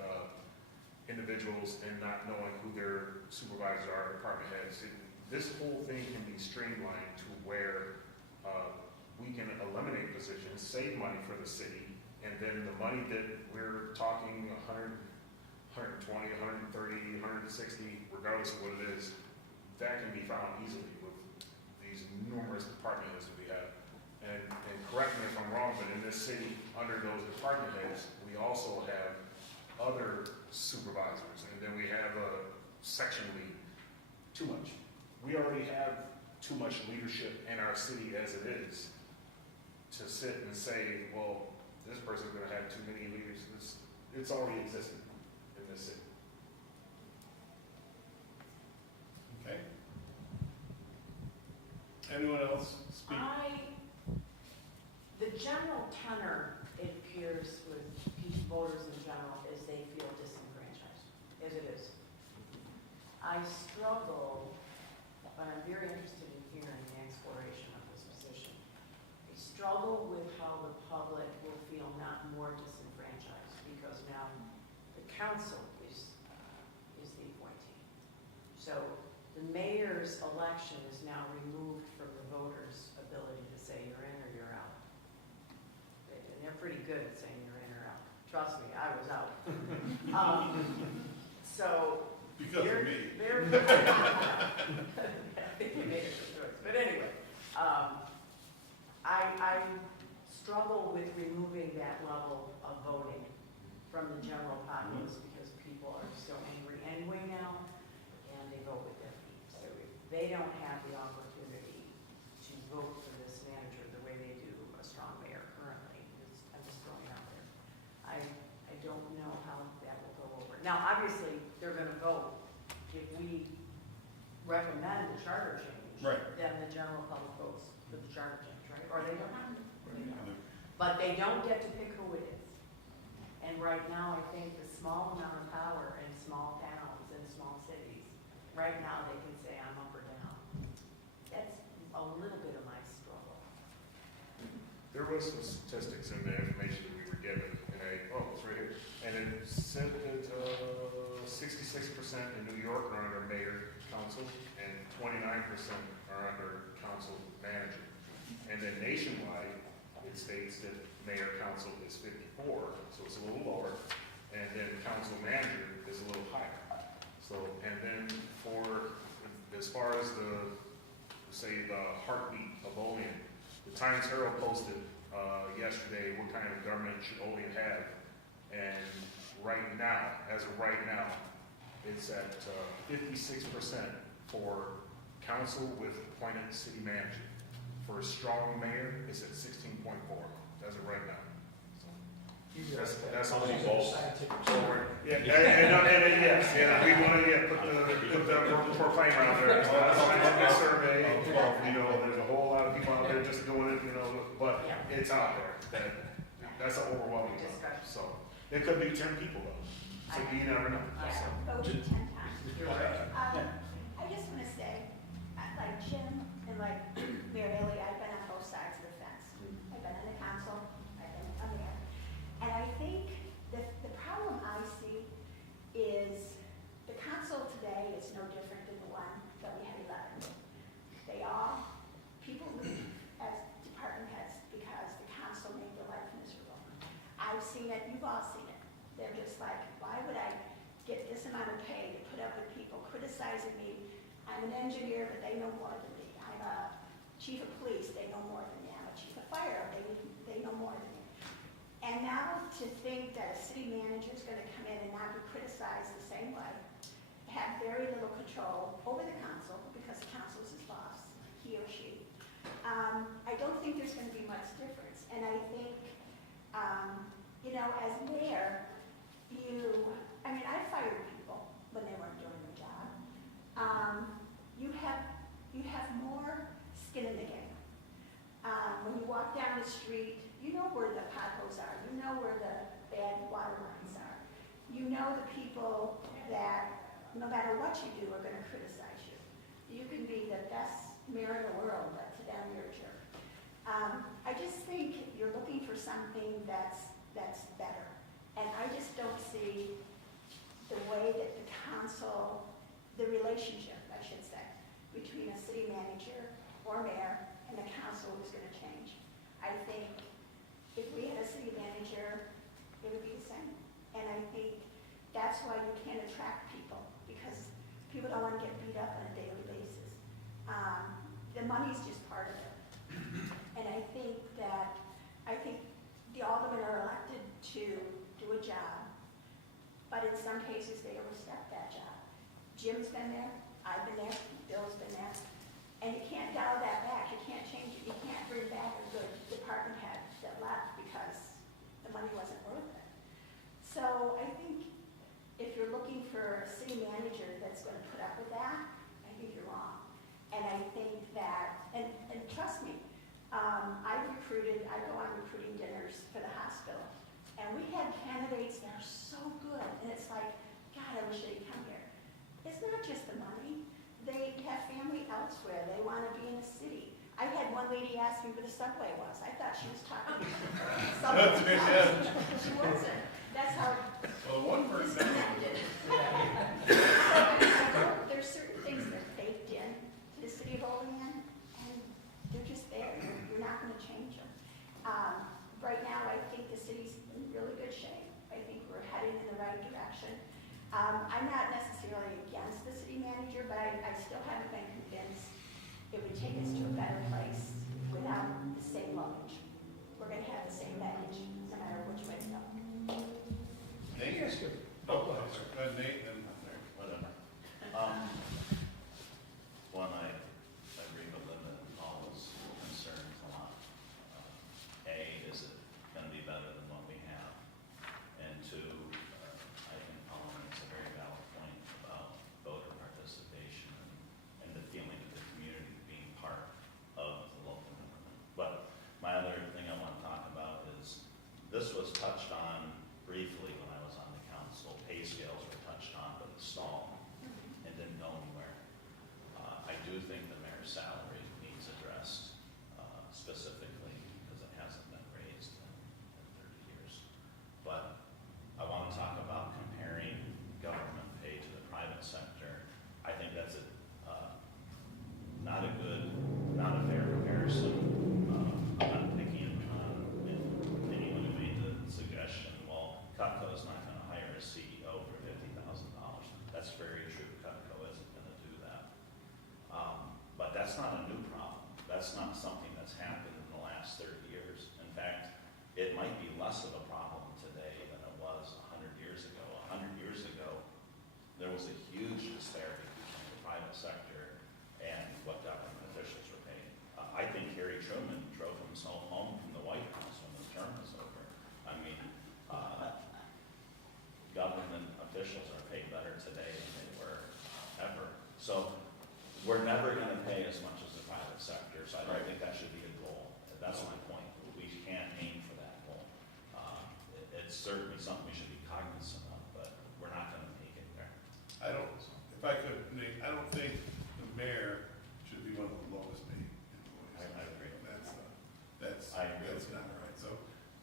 individuals and not knowing who their supervisors are, department heads. This whole thing can be streamlined to where we can eliminate positions, save money for the city, and then the money that we're talking 100, 120, 130, 160, regardless of what it is, that can be found easily with these numerous department heads that we have. And correct me if I'm wrong, but in this city, under those department heads, we also have other supervisors, and then we have a section lead. Too much. We already have too much leadership in our city as it is to sit and say, well, this person's going to have too many leaders. It's already existed in this city. Okay. Anyone else speak? The general tenor, it appears with voters in general, is they feel disenfranchised, as it is. I struggle, but I'm very interested in hearing the exploration of this position. I struggle with how the public will feel not more disenfranchised, because now the council is the appointee. So the mayor's election is now removed from the voters' ability to say you're in or you're out. And they're pretty good at saying you're in or out. Trust me, I was out. So Because of me. I think you made a good choice. But anyway, I struggle with removing that level of voting from the general populace because people are so angry anyway now, and they vote with their feet. So if they don't have the opportunity to vote for this manager the way they do a strong mayor currently, I'm just throwing it out there. I don't know how that will go over. Now, obviously, they're going to vote if we recommend the charter change. Right. Then the general public votes for the charter change, right? Or they don't. But they don't get to pick who it is. And right now, I think the small amount of power in small towns and small cities, right now they can say I'm up or down. That's a little bit of my struggle. There was some statistics in the information that we were given council, and 29% are under council manager. And then nationwide, it states that mayor council is 54, so it's a little lower, and then council manager is a little higher. So, and then for, as far as the, say, the heartbeat of Olean, the Times Herald posted yesterday what kind of government should Olean have, and right now, as of right now, it's at 56% for council with appointed city manager. For a strong mayor, it's at 16.4, as of right now. That's all you both. Yeah, and yes, yeah, we want to put the proclaimer out there. It's not a scientific survey, you know, there's a whole lot of people out there just doing it, you know, but it's out there. That's an overwhelming number. So it could be 10 people though. So you never know. Yeah, voted 10 times. I just want to say, like Jim and like Mary Ellie, I've been on both sides of the fence. I've been in the council, I've been on there. And I think the problem I see is the council today is no different than the one that we had 11. They all, people leave as department heads because the council made their life miserable. I've seen it, you've all seen it. They're just like, why would I get this amount of pay to put up with people criticizing me? I'm an engineer, but they know more than me. I'm a chief of police, they know more than me. I'm a chief of fire, they know more than me. And now to think that a city manager is going to come in and not be criticized the same way, have very little control over the council because the council is his boss, he or she. I don't think there's going to be much difference. And I think, you know, as mayor, I fired people when they weren't doing their job. You have more skin in the game. When you walk down the street, you know where the potholes are. You know where the bad water lines are. You know the people that, no matter what you do, are going to criticize you. You can be the best mayor in the world, but to them you're a jerk. I just think you're looking for something that's better. And I just don't see the way that the council, the relationship, I should say, between a city manager or mayor and the council is going to change. I think if we had a city manager, it would be the same. And I think that's why you can't attract people, because people don't want to get beat up on a daily basis. The money's just part of it. And I think the aldermen are elected to do a job, but in some cases they overstep that job. Jim's been there, I've been there, Bill's been there, and you can't dial that back. You can't change it. You can't bring back a good department head that left because the money wasn't worth it. So I think if you're looking for a city manager that's going to put up with that, I think you're wrong. And I think that, and trust me, I go on recruiting dinners for the hospital, and we had candidates that are so good, and it's like, God, I wish they'd come here. It's not just the money. They have family elsewhere. They want to be in the city. I had one lady ask me where the subway was. I thought she was talking subway. She wasn't. That's how disconnected. There's certain things that are baked in to the city of Olean, and they're just there. You're not going to change them. Right now, I think the city's in really good shape. I think we're heading in the right direction. I'm not necessarily against the city manager, but I still haven't been convinced it would take us to a better place without the same luggage. We're going to have the same baggage, no matter which way we go. Nate? Yes, sir. Oh, Nate, and Whatever. One, I agree with Linda and Paul's concerns a lot. Is it going to be better than what we have? And two, I think Paul makes a very valid point about voter participation and the feeling of the community being part of the local government. But my other thing I want to talk about is, this was touched on briefly when I was on the council. Pay scales were touched on, but it stalled and didn't go anywhere. I do think the mayor's salary needs addressed specifically because it hasn't been raised in 30 years. But I want to talk about comparing government pay to the private sector. I think that's a certainly something we should be cognizant of, but we're not gonna make it there. I don't, if I could, Nate, I don't think the mayor should be one of the lowest paid employees. I agree. That's, I agree. that's not right. So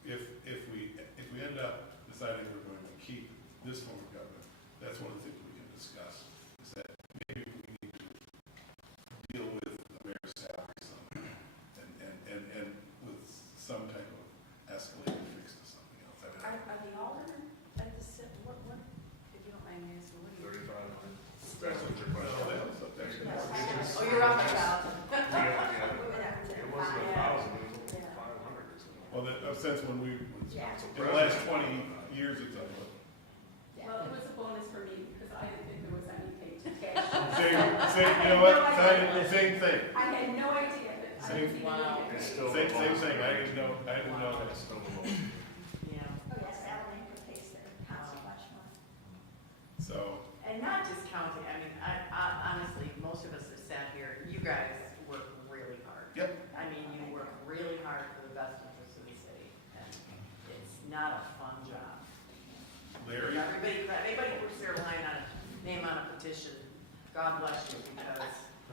if we end up deciding we're going to keep this form of government, that's one of the things we can discuss, is that maybe we need to deal with the mayor's salary some, and with some type of escalated fix to something else. I don't know. Are the aldermen at the, what, if you don't mind me asking, what do you? 35 million. That's what your No, question. that was up there. Oh, you're up a thousand. It wasn't 1,000, it was only Yeah. 500 or something. Well, since when we, Yeah. in the last 20 years, it's up. Well, it was a bonus for me because I didn't think there was any paid to cash. Same, you know what, same thing. I had no idea that I Same. was even Wow. getting It's paid. still. Same thing, I didn't know that. It's still the most. Yeah. Oh, yes, Alan pays their council much more. So, And not just counting, I mean, I honestly, most of us have sat here, you guys work really hard. Yep. I mean, you work really hard for the best interest of the city, and it's not a fun job. Larry, Anybody who's their name on a petition, God bless you, because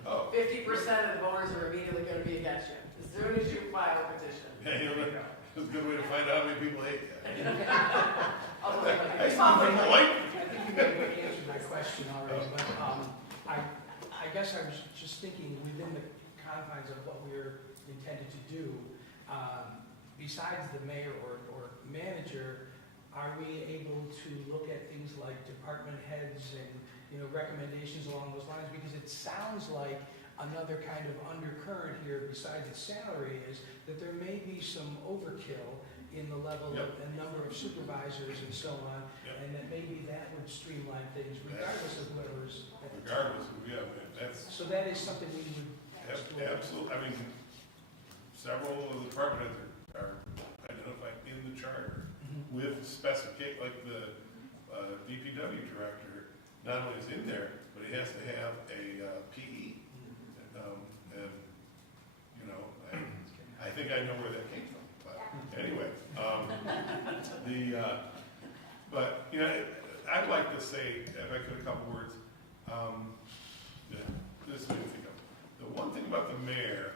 oh, 50% of the voters are immediately gonna be against you, as soon as you file a petition. yeah, you know, it's a good way to find out how many people hate you. Although, I still think I like you. I think you may have answered my question already, but I guess I was just thinking within the confines of what we're intended to do, besides the mayor or manager, are we able to look at things like department heads and, recommendations along those lines? Because it sounds like another kind of undercurrent here besides its salary is that there may be some overkill in the level Yep. and number of supervisors and so on, Yep. and that maybe that would streamline things regardless of whoever's at the top. Regardless, yeah, that's So that is something we would explore. absolutely, I mean, several of the department heads are identified in the charter Mhm. with specific, like the DPW director, not only is in there, but he has to have a PE. And, I think I know where that came from, but anyway, but, I'd like to say, if I could, a couple words. This made me think of, the one thing about the mayor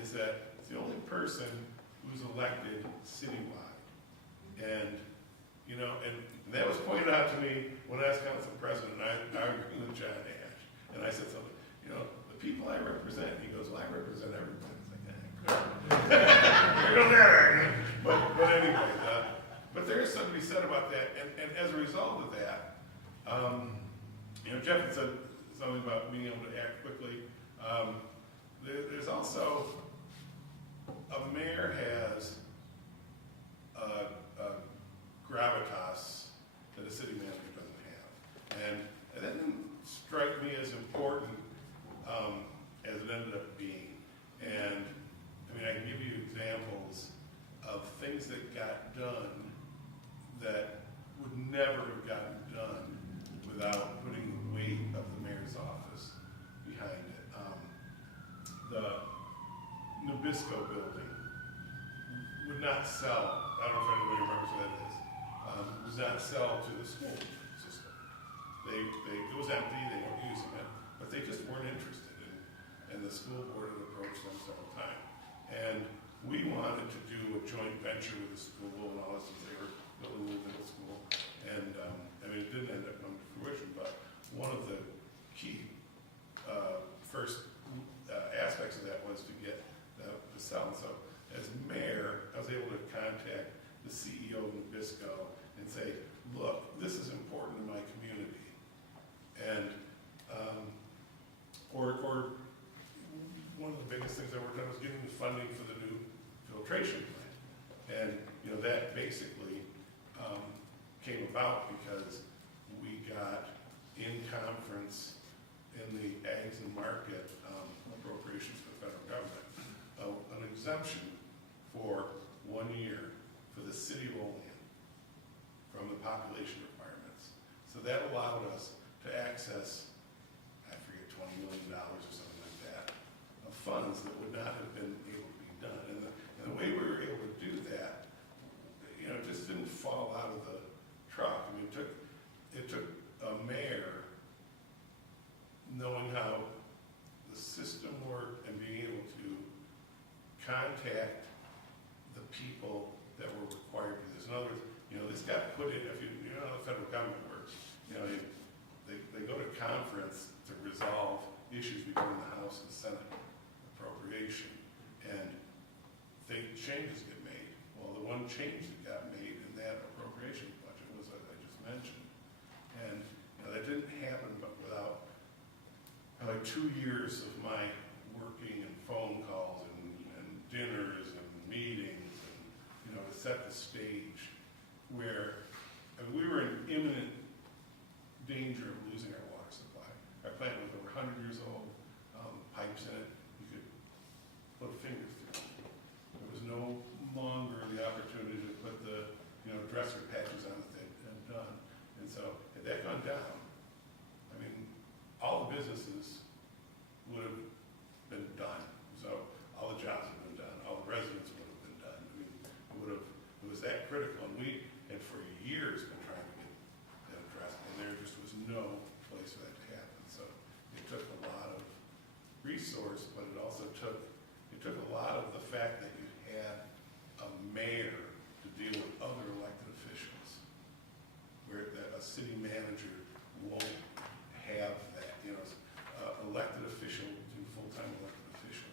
is that it's the only person who's elected citywide. And, and that was pointed out to me when I was council president, I argued with John Ash, and I said something, the people I represent, he goes, well, I represent everybody. It's like, there goes that argument. But anyway, but there is something to be said about that, and as a result of that, Jeff had said something about being able to act quickly. There's also, a mayor has a gravitas that a city manager doesn't have. And that didn't strike me as important as it ended up being. And, I can give you examples of things that got done that would never have gotten done without putting the weight of the mayor's office behind it. The Nabisco building would not sell, I don't know if anybody remembers what that is, would not sell to the school system. It was empty, they weren't using it, but they just weren't interested in it. And the school board had approached them several times. And we wanted to do a joint venture with the school and all this, since they were building a middle school. And, it didn't end up coming to fruition, but one of the key first aspects of that was to get the sell. So as mayor, I was able to contact the CEO of Nabisco and say, look, this is important to my community. And, or one of the biggest things I worked on was getting the funding for the new filtration plant. And, that basically came about because we got in conference in the Ags and Market appropriations for the federal government, an exemption for 1 year for the city of Olean from the population requirements. So that allowed us to access, I forget, $20 million or something like that, of funds that would not have been able to be done. And the way we were able to do that, it just didn't fall out of of the truck. I mean, it took a mayor knowing how the system worked and being able to contact the people that were required for this. In other words, this got put in, if you know how the federal government works, they go to conference to resolve issues between the House and Senate appropriation, and changes get made. Well, the one change that got made in that appropriation budget was what I just mentioned. And that didn't happen but without like 2 years of my working and phone calls and dinners and meetings and, to set the stage where we were in imminent danger of losing our water supply. Our plant was over 100 years old, pipes in it, you could put fingers through. There was no longer the opportunity to put the, dresser patches on that they had done. And so, had that gone down, I mean, all the businesses would have been done. So, all the jobs would have been done, all the residents would have been done. I mean, it was that critical. And we had for years been trying to get that addressed, and there just was no place for that to happen. So, it took a lot of resource, but it also took a lot of the fact that you had a mayor to deal with other elected officials, where a city manager won't have that. Elected official to full-time elected official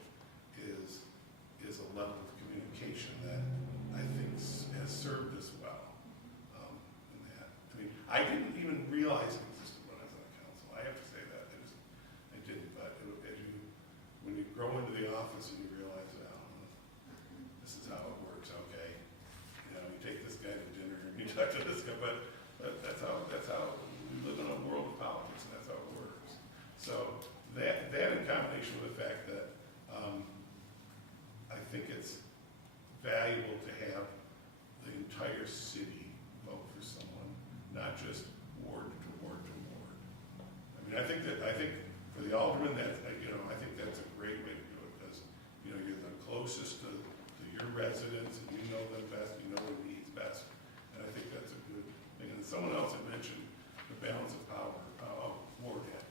is a level of communication that I think has served us well. In that, I mean, I didn't even realize it existed when I was on council. I have to say that I didn't. But when you grow into the office and you realize, this is how it works. Okay, you take this guy to dinner and you talk to this guy, but that's how we live in a world of politics, and that's how it works. So that in combination with the fact that I think it's valuable to have the entire city vote for someone, not just ward to ward to ward. I mean, I think for the alderman, I think that's a great way to do it, because you're the closest to your residents, and you know them best, you know their needs best, and I think that's a good thing. And someone else had mentioned the balance of power, ward head.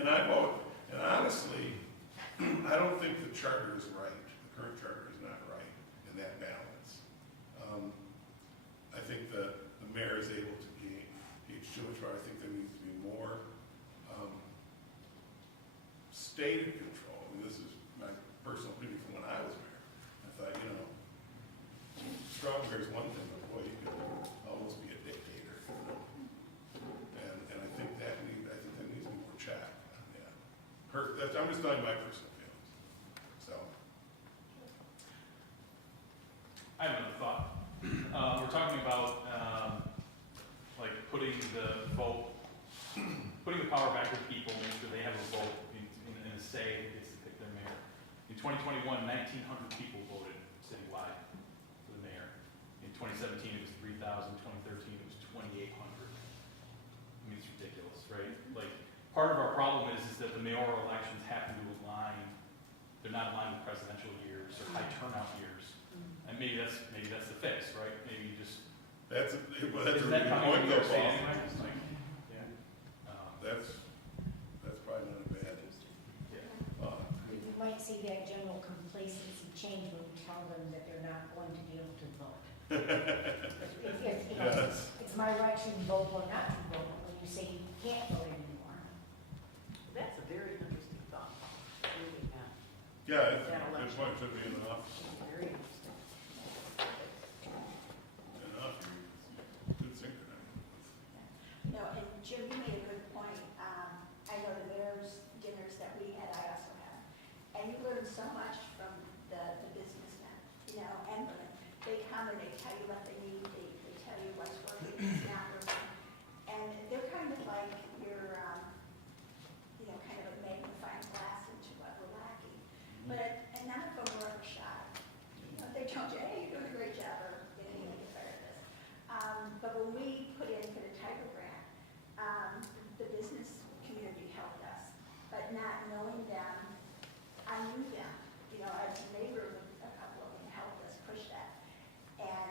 And I vote, and honestly, I don't think the charter is right. The current charter is not right in that balance. I think the mayor is able to gauge too much power. I think there needs to be more stated control. I mean, this is my personal opinion from when I was mayor. I thought, strong mayor is one thing, but boy, you could almost be a dictator. And I think that needs to be more check on that. I'm just telling you my personal feelings. So. I have another thought. We're talking about putting the power back to people, make sure they have a vote in a say that gets to pick their mayor. In 2021, 1,900 people voted citywide for the mayor. In 2017, it was 3,000. 2013, it was 2,800. I mean, it's ridiculous, right? Like, part of our problem is that the mayoral elections happen to align. They're not aligned with presidential years or high turnout years. And maybe that's the fix, right? Maybe you just. That's a Isn't really that good coming point, from your though, say Paul. anyway? It's like, yeah. That's probably not a bad thought. You might see that general complacency change when you tell them that they're not going to be able to vote. Yes. It's my right to vote or not to vote, when you say you can't vote anymore. That's a very interesting thought. Really, Yeah, it's a good point. Should be enough. very interesting. Enough. Good synchronizing. And Jim, you made a good point. I know the mayor's dinners that we had, I also had. And you learn so much from the businessmen, and women. They come and they tell you what they need, they tell you what's working, what's not working. And they're kind of like your, kind of a magnifying glass into what we're lacking. But, and none of them were ever shy. They told you, hey, you're doing a great job, or, you need to get better at this. But when we put in for the Tiger Grant, the business community helped us. But not knowing them, I knew them. As a neighbor, a couple of them helped us push that. And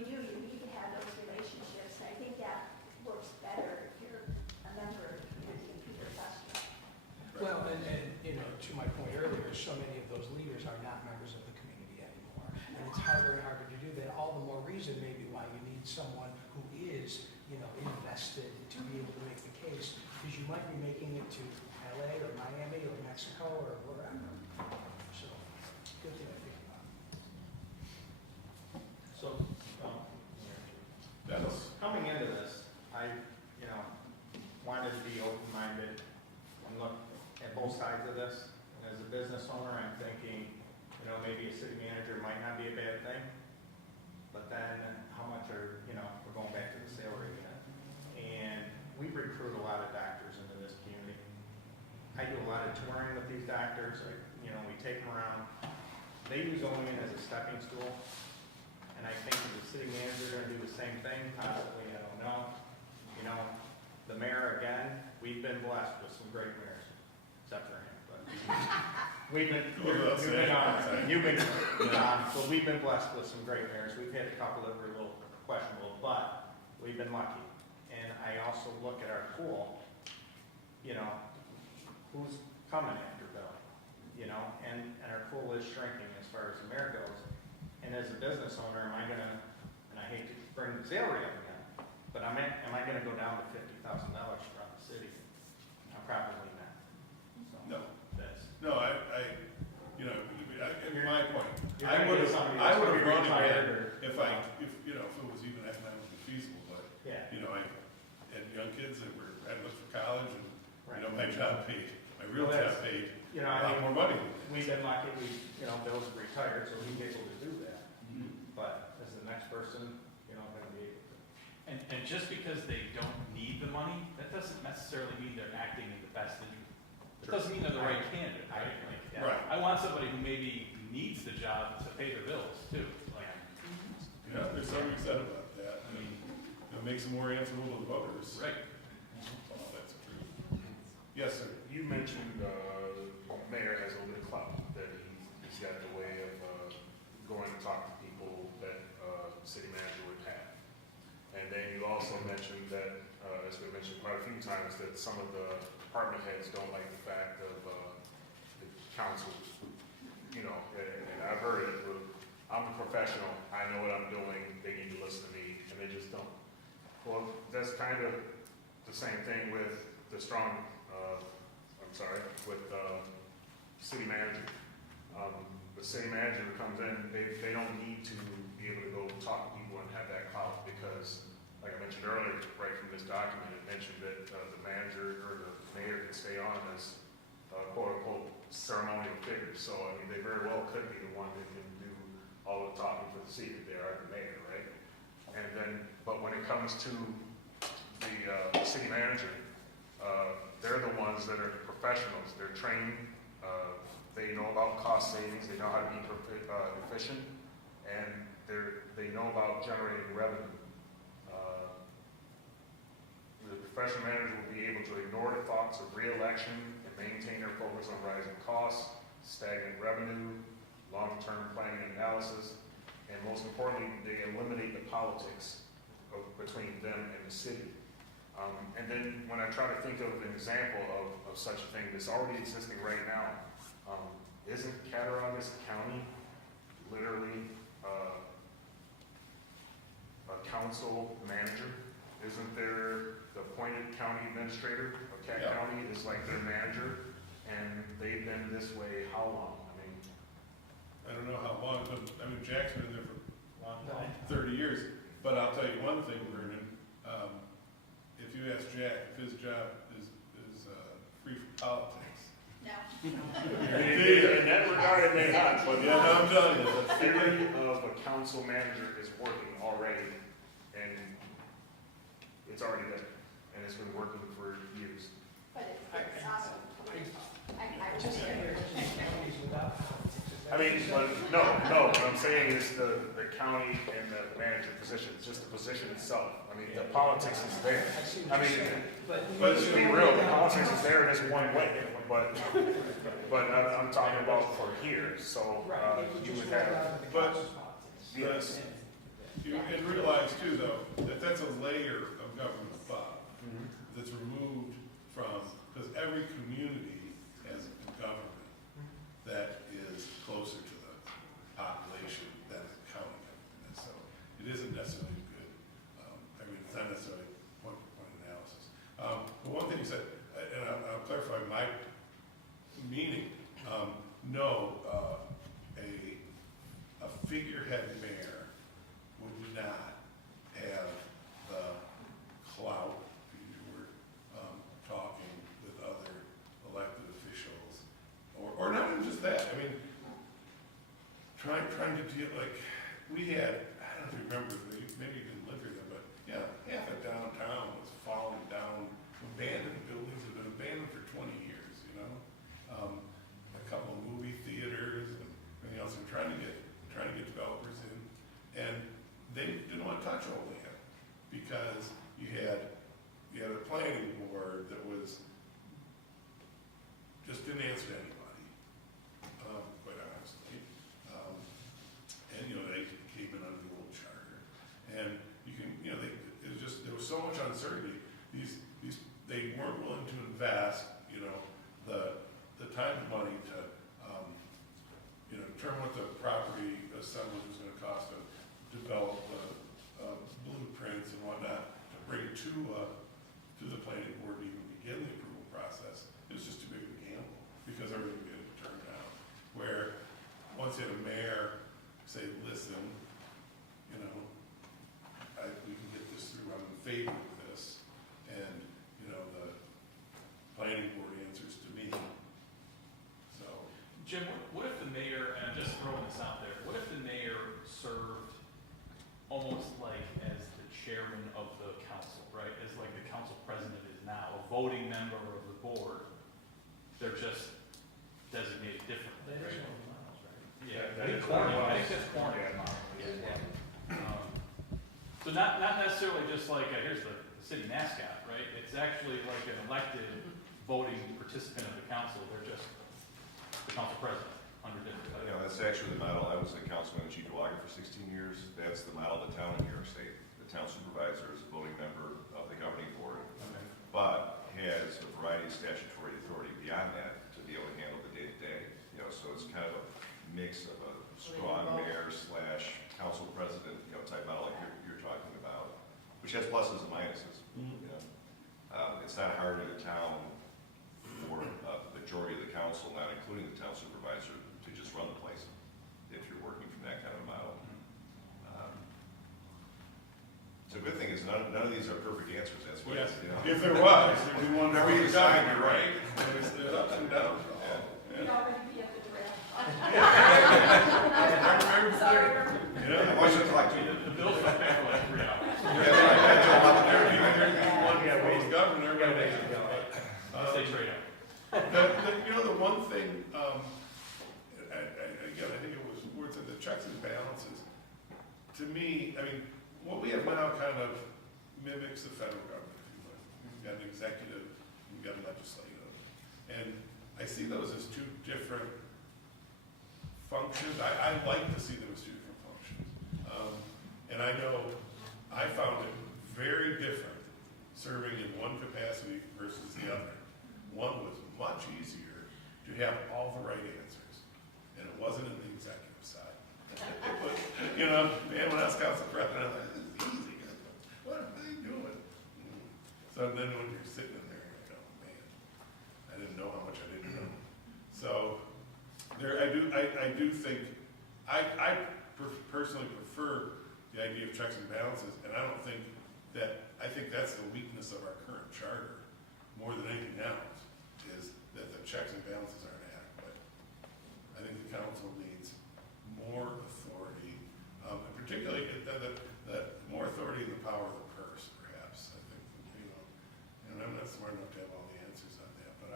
you do, you need to have those relationships, and I think that works better if you're a member of the community and people trust you. Well, and, you know, to my point earlier, so many of those leaders are not members of the community anymore. And it's harder and harder to do that, all the more reason maybe why you need someone who is, you know, invested to be able to make the case, because you might be making it to LA or Miami or Mexico or wherever. So, good thing to think about. So, Dennis? coming into this, I, wanted to be open-minded and look at both sides of this. And as a business owner, I'm thinking, maybe a city manager might not be a bad thing, but then how much are, we're going back to the salary again. And we recruit a lot of doctors into this community. I do a lot of touring with these doctors, we take them around. They use Olean as a stepping stool. And I think as a city manager, they're gonna do the same thing, possibly, I don't know. The mayor, again, we've been blessed with some great mayors, except for him, but we've been blessed with some great mayors. We've had a couple that were a little questionable, but we've been lucky. And I also look at our pool, who's coming after Bill, and our pool is shrinking as far as the mayor goes. And as a business owner, am I gonna, and I hate to bring the salary up again, but am I gonna go down to $50,000 from the city? I'm probably not. So No. that's. No, I in my point, You're I gonna would get have, somebody I that's would gonna have be run retired again or- if it was even economically feasible, but, Yeah. I had young kids that had looked for college and, Right. my job paid, my real Well, job that's- paid I a lot mean, more money. we've been lucky, Bill's retired, so he's able to do that. But as the next person, gonna be able to. And just because they don't need the money, that doesn't necessarily mean they're acting in the best interest. It doesn't mean they're the right candidate, right? Like, Yeah. Right. I want somebody who maybe needs the job to pay their bills too. Like, Yeah, there's something said about that. I mean, It makes them more answerable to the voters. right. Oh, that's true. Yes, sir. You mentioned, mayor has a little clout, that he's got the way of, going to talk to people that, city manager would have. And then you also mentioned that, as we mentioned quite a few times, that some of the department heads don't like the fact of, the council, and I've heard it, I'm a professional, I know what I'm doing, they need to listen to me, and they just don't. Well, that's kind of the same thing with the strong, with city manager. The city manager who comes in, they don't need to be able to go talk to people and have that clout because, like I mentioned earlier, right from this document, it mentioned that the manager or the mayor can stay on as quote unquote ceremonial figures. So I mean, they very well could be the one that can do all the talking for the city if they are the mayor, right? And then, but when it comes to the city manager, they're the ones that are professionals. They're trained. They know about cost savings. They know how to be efficient, and they know about generating revenue. The professional manager will be able to ignore the thoughts of re-election and maintain their focus on rising costs, stagnant revenue, long-term planning and analysis, and most importantly, they eliminate the politics between them and the city. And then when I try to think of an example of such a thing that's already existing right now, isn't Cattaraugus County literally a council manager? Isn't there the appointed county administrator of Cat Yeah. County is like their manager? And they've been this way how long? I don't know how long, but, Jack's been there for Long time. 30 years. But I'll tell you one thing, Vernon, if you ask Jack if his job is free from politics. No. In that regard, it may not, but Yeah, no, I'm telling you. the theory of a council manager is working already, and it's already there, and it's been working for years. But it's awesome. I was Just there. here, counties without politics. Is that I mean, what you're saying? but what I'm saying is the county and the manager position, it's just the position itself. I mean, the politics is there. I see I what you're mean, saying. But let's be real, the politics is there in this one way, but I'm talking about for here, so, Right, if you you would just roll have, out of the but- council's politics. yes. And realize too, though, that that's a layer of government above that's removed from, because every community has a government that is closer to the population than the county government. So it isn't necessarily good. I mean, it's not necessarily point analysis. But one thing you said, and I'll clarify my meaning. No, a figurehead mayor would not have the clout, to use your word, talking with other elected officials, or not even just that. I mean, trying to deal, like, we had, I don't know if you remember, maybe you didn't live here then, but yeah, half of downtown was falling down, abandoned buildings have been abandoned for 20 years, you know? A couple of movie theaters and everything else, and trying to get developers in, and they didn't want to touch Olean because you had a planning board that was just didn't answer to anybody, quite honestly. And they came in under the old charter, and you can it was just, there was so much uncertainty. They weren't willing to invest the time and money to determine what the property assemblage was going to cost to develop the blueprints and whatnot to bring to the planning board to even begin the approval process. It was just too big of a gamble because everything would get turned down. Where once you had a mayor say, listen, we can get this through, I'm in favor of this, and the planning board answers to me. So Jim, what if the mayor, and I'm just throwing this out there, what if the mayor served almost like as the chairman of the council, right? As like the council president is now, a voting member of the board. They're just designated differently, right? Yeah, I think that's Corning's model. So not necessarily just like, here's the city mascot, right? It's actually like an elected voting participant of the council. They're just the council president under different. That's actually the model. I was a councilman in Cheektowaga for 16 years. That's the model of the town in New York State. The town supervisor is a voting member of the governing board, but has a variety of statutory authority beyond that to be able to handle the day-to-day. So it's kind of a mix of a strong mayor / council president, type model like you're talking about, which has pluses and minuses. It's not hard in a town for a majority of the council, not including the town supervisor, to just run the place if you're working from that kind of model. So the good thing is none of these are perfect answers. That's what yes, it's, if there was, there'd be one Whenever for you the decide, governor, you're right? There's ups and downs. We'd already be at the draft. Sorry. I want you to talk to you. The bill's not back for like 3 hours. There'd be one for the governor, everybody. Stay straight up. The one thing, again, I think it was worth it, the checks and balances. To me, what we have now kind of mimics the federal government, if you will. You've got an executive, you've got a legislative. And I see those as two different functions. I like to see them as two different functions. And I know I found it very different serving in one capacity versus the other. One was much easier to have all the right answers, and it wasn't in the executive side. It was, man, when I was council president, I'm like, this is easy. What are they doing? So then when you're sitting in there, you're like, oh man, I didn't know how much I didn't know. So I do think, I personally prefer the idea of checks and balances, and I think that's the weakness of our current charter, more than anything else, is that the checks and balances aren't adequate. I think the council needs more authority, and particularly the more authority in the power of the purse, perhaps. I think, and I'm not smart enough to have all the answers on that, but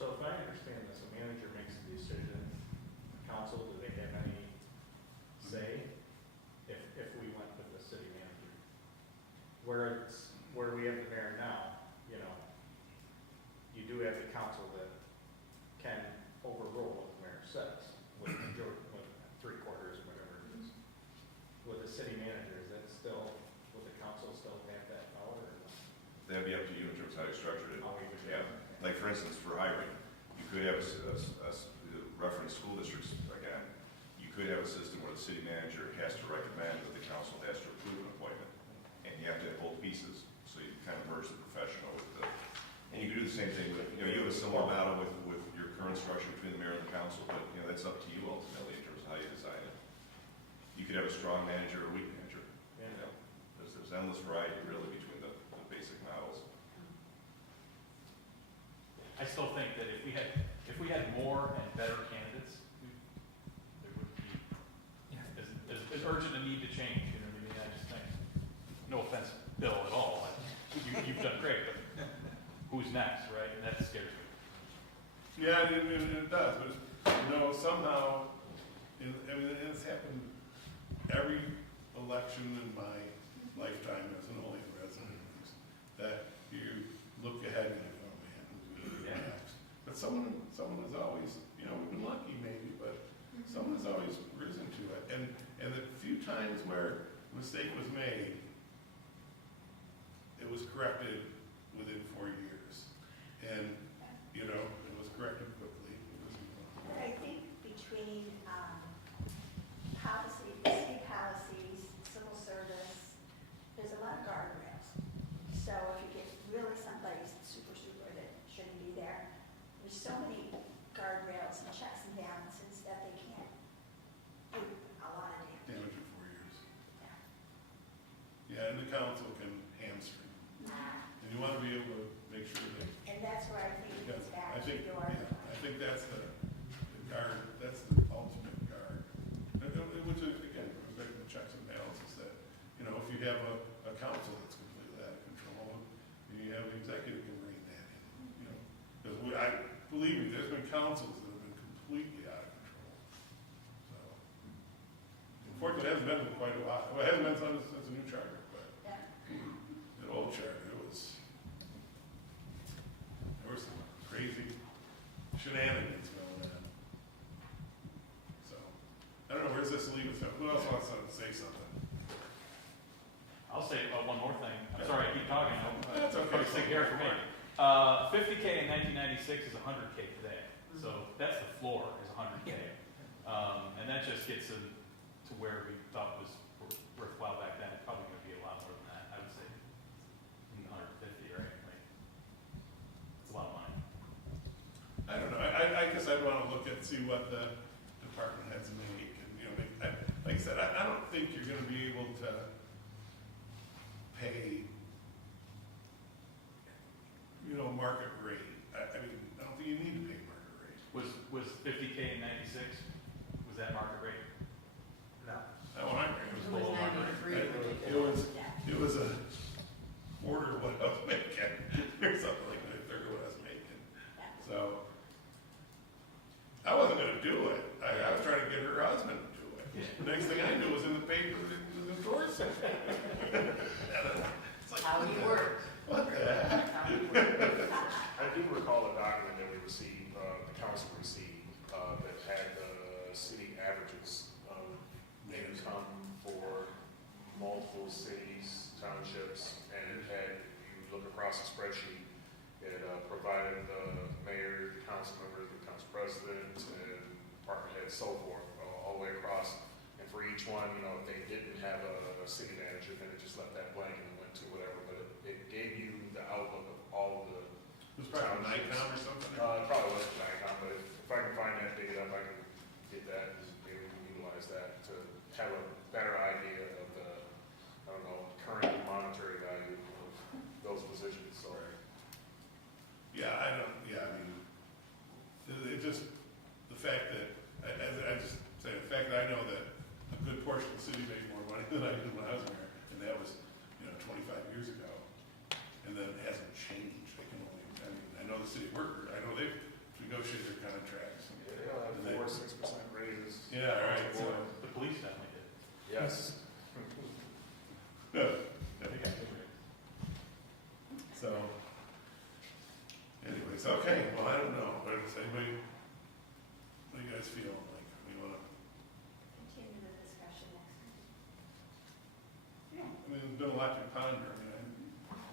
So if I understand this, a manager makes a decision, council, do they have any say if we went with the city manager? Where we have the mayor now, you do have the council that can overrule what the mayor says with majority, with 3/4, whatever it is. With city manager has to recommend, but the council has to approve an appointment. And you have to have both pieces, so you kind of merge the professional with the, and you can do the same thing with, you know, you have a similar model with your current structure between the mayor and the council, but, you know, that's up to you ultimately in terms of how you design it. You could have a strong manager or a weak manager, you know, there's endless variety really between the basic models. I still think that if we had more and better candidates, there would be as urgent a need to change, you know what I mean? I just think, no offense, Bill, at all, you've done great, but who's next, right? And that scares me. Yeah, it does, but, you know, somehow, I mean, it's happened every election in my lifetime as an Olean resident, that you look ahead and you go, oh man, who's going to be next? But someone has always, you know, we've been lucky maybe, but someone has always risen to it. And the few times where a mistake was made, it was corrected within 4 years. And, you know, it was corrected quickly. But I think between policy, city policies, civil service, there's a lot of guardrails. So if you get really someplace super that shouldn't be there, there's so many guardrails and checks and balances that they can't do a lot of damage. Damage in 4 years. Yeah. Yeah, and the council can hamstring. And you want to be able to make sure that, And that's where I think it because gets back I to think, your. yeah, I think that's the guard, that's the ultimate guard. Which is, again, goes back to the checks and balances that, you know, if you have a council that's completely out of control, and you have the executive can rein that in, you know. Because believe me, there's been councils that have been completely out of control. So, unfortunately, it hasn't been in quite a while. Well, it hasn't been since the new charter, but Yeah. the old charter, there were some crazy shenanigans going on. So, I don't know, where's this leave us? Who else wants to say something? I'll say one more thing. I'm sorry I keep talking. That's okay. Probably sick hair for me. 50K in 1996 is 100K today. So that's the floor, is 100K. And that just gets to where we thought was worthwhile back then. It's probably going to be a lot more than that. I would say 150, right? Like, it's a lot of money. I don't know, I guess I'd want to look at, see what the department heads make, and, you know, like I said, I don't think you're gonna be able to pay, you know, market rate. I mean, I don't think you need to pay market rate. Was 50K in 96? Was that market rate? No. That one I think was It was below market 93. rate. It was a quarter of what I was making, or something like that, a third of what I was making. So, I wasn't gonna do it. I was trying to get her husband to do it. The next thing I knew was in the paper that it was endorsing. It's like, How he worked. what the heck? How he worked. I do recall a document that we received, the council received, that had the city averages of income for multiple cities, townships, and it had, if you look across the spreadsheet, it provided the mayor, the council members, the council president, and department heads, so forth, all the way across. And for each one, you know, if they didn't have a city manager, then it just left that blank and it went to whatever. But it gave you the outlook of all of the. It was probably Nikon or something. It probably wasn't Nikon, but if I can find that, dig it up, I can get that, and be able to utilize that to have a better idea of the, I don't know, current monetary value of those positions, so. Yeah, I mean, it just, the fact that, I just say, the fact that I know that a good portion of the city made more money than I did when I was mayor, and that was, you know, 25 years ago, and then it hasn't changed. I can only, I mean, I know the city worker, I know they've negotiated their contracts. Yeah, they'll have 4 or 6% raises. Yeah, right, so, The police definitely did. Yes. so, anyways, okay, well, I don't know, what does anybody, what do you guys feel like, we wanna, Continue the discussion next week. I mean, there's been a lot to ponder, I mean,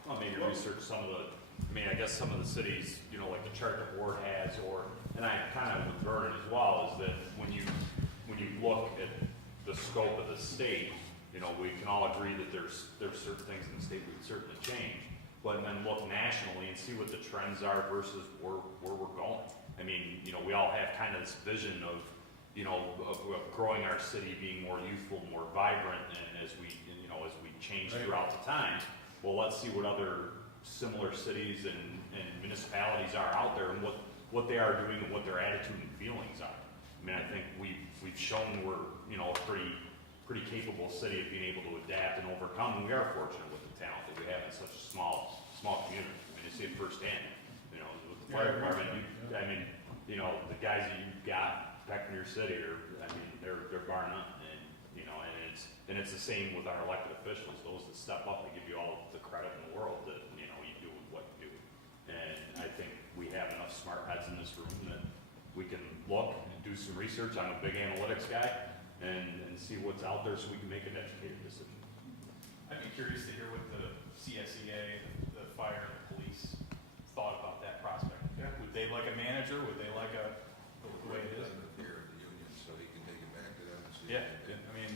Well, maybe research some of the, I mean, I guess some of the cities, you know, like the chart that Ward has, or, and I kind of with Vernon as well, is that when you look at the scope of the state, you know, we can all agree that there's certain things in the state we can certainly change, but then look nationally and see what the trends are versus where we're going. I mean, you know, we all have kind of this vision of, you know, of growing our city, being more youthful, more vibrant, and as we change throughout the time. Well, let's see what other similar cities and municipalities are out there, and what they are doing and what their attitude and feelings are. I mean, I think we've shown we're, you know, a pretty capable city of being able to adapt and overcome, and we are fortunate with the talent that we have in such a small community. I mean, you see it firsthand, you know, with the fire department, I mean, you know, the guys that you've got back in your city are, I mean, they're bar none, and, you know, and it's the same with our elected officials, those that step up, they give you all the credit in the world that, you know, you do what you do. And I think we have enough smart heads in this room that we can look and do some research. I'm a big analytics guy, and see what's out there so we can make an educated decision. I'd be curious to hear what the CSEA, the fire, and the police thought about that prospect. Yeah. Would they like a manager? Would they like the way it is? So he can take it back to them and see. Yeah, I mean,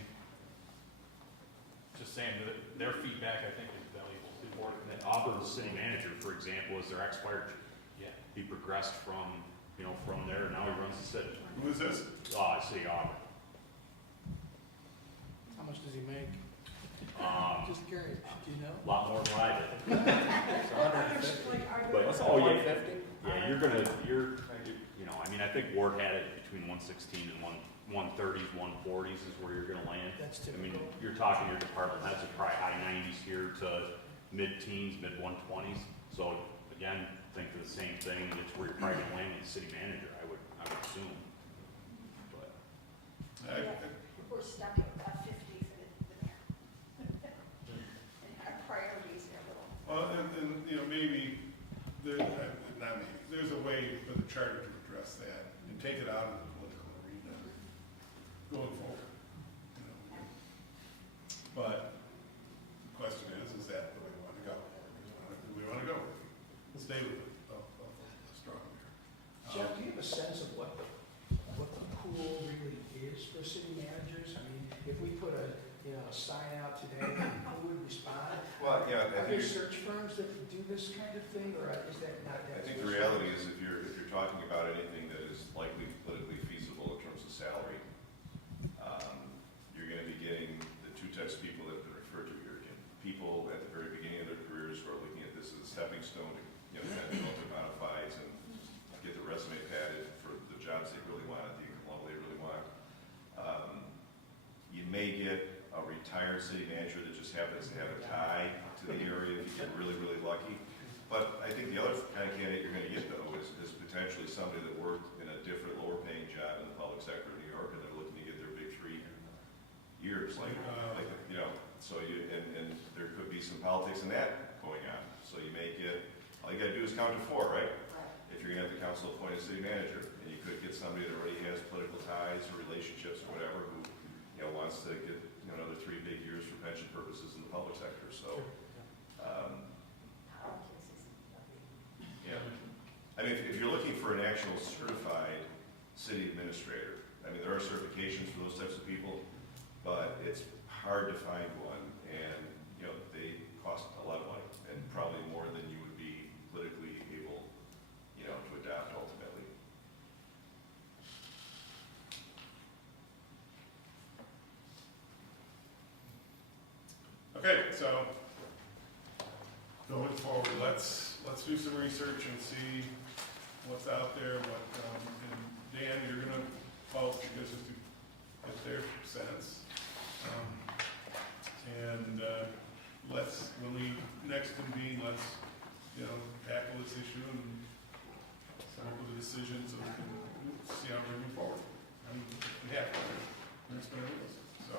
just saying, that their feedback, I think, is valuable too. And Auburn's city manager, for example, is their ex-fire chief. Yeah. He progressed from there, now he runs the city. Who is this? City Auburn. How much does he make? Just curious, do you know? A lot more than I did. But, Yeah, you know, I mean, I think Ward had it between 116 and 130s, 140s is where you're gonna land. That's I mean, typical. you're talking your department heads are probably high 90s here to mid-teens, mid-120s. So again, think of the same thing, it's where you're probably gonna land with the city manager, I would assume. But We're stuck at 50 for the mayor. And our priorities are a little. Well, and, you know, maybe, not maybe, there's a way for the charter to address that and take it out of the political arena going forward. You know. But the question is that the way we want to go? Do we want to go with it? Stay with it, a strong mayor. Jeff, do you have a sense of what the pool really is for city managers? I mean, if we put a sign out today, who would respond? Well, yeah, Are there search firms that do this kind of thing, or is that not that? I think the reality is if you're talking about anything that is likely politically feasible in terms of salary, you're gonna be getting the two types of people that have been referred to here again. People at the very beginning of their careers who are looking at this as a stepping stone to, you know, kind of develop their modifieds and get the resume padded for the jobs they really want at the level they really want. You may get a retired city manager that just happens to have a tie to the area if you get really, really lucky. But I think the other kind of candidate you're going to get, though, is potentially somebody that worked in a different, lower-paying job in the public sector of New York, and they're looking to get their big 3 years, like you know. So and there could be some politics in that going on. So you may get, all you got to do is count to 4, right? If you're going to have the council appoint a city manager, and you could get somebody that already has political ties or relationships or whatever, who wants to get another 3 big years for pension purposes in the public sector. So. Yeah. I mean, if you're looking for an actual certified city administrator, I mean, there are certifications for those types of people, but it's hard to find one, and, you know, they cost a lot of money, and probably more than you would be politically able, you know, to adopt ultimately. Okay, so going forward, let's do some research and see what's out there, and Dan, you're gonna follow the business to get their sense. And when we next convene, let's, tackle this issue and come up with a decision so we can see how we're moving forward. We have to, we're explaining this, so,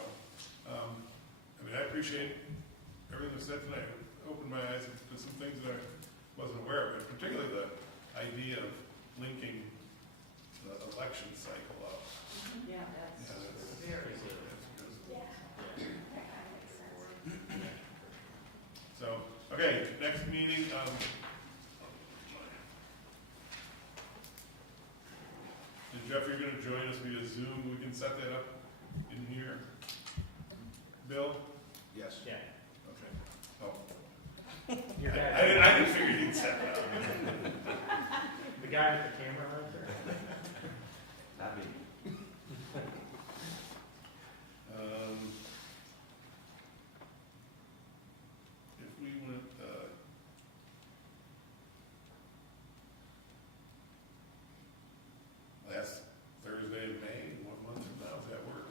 I appreciate everything that's said tonight. It opened my eyes to some things that I wasn't aware of, and particularly the idea of linking the election cycle up. Yeah, that's Yeah, very that's good. good. Yeah. That kind of makes sense. So, okay, next meeting, and Jeff, you're gonna join us via Zoom, we can set that up in here. Bill? Yes. Yeah. Okay. Oh, Your guy. I didn't figure you'd set that up. The guy with the camera right there. Not me. If we went, last Thursday in May, what month from now does that work?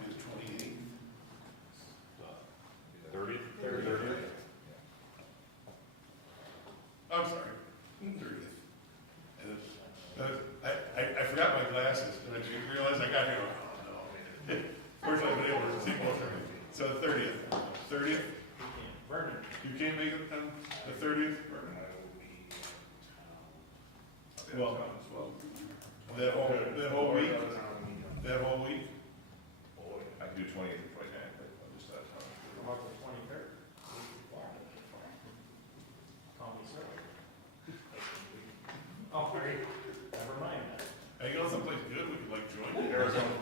Maybe the 28th? 30th? I'm sorry, 30th. And I forgot my glasses, and I realized I got here, oh no. Fortunately, I've been able to see both of them. So 30th? Vernon. You can't make it on the 30th? Well, that whole week? That whole week? I can do 28th and 29th, but I'm just out of town. How about the 23rd? Call me sir. Oh, great. Never mind that. Hey, you know someplace good we could like join you? Arizona.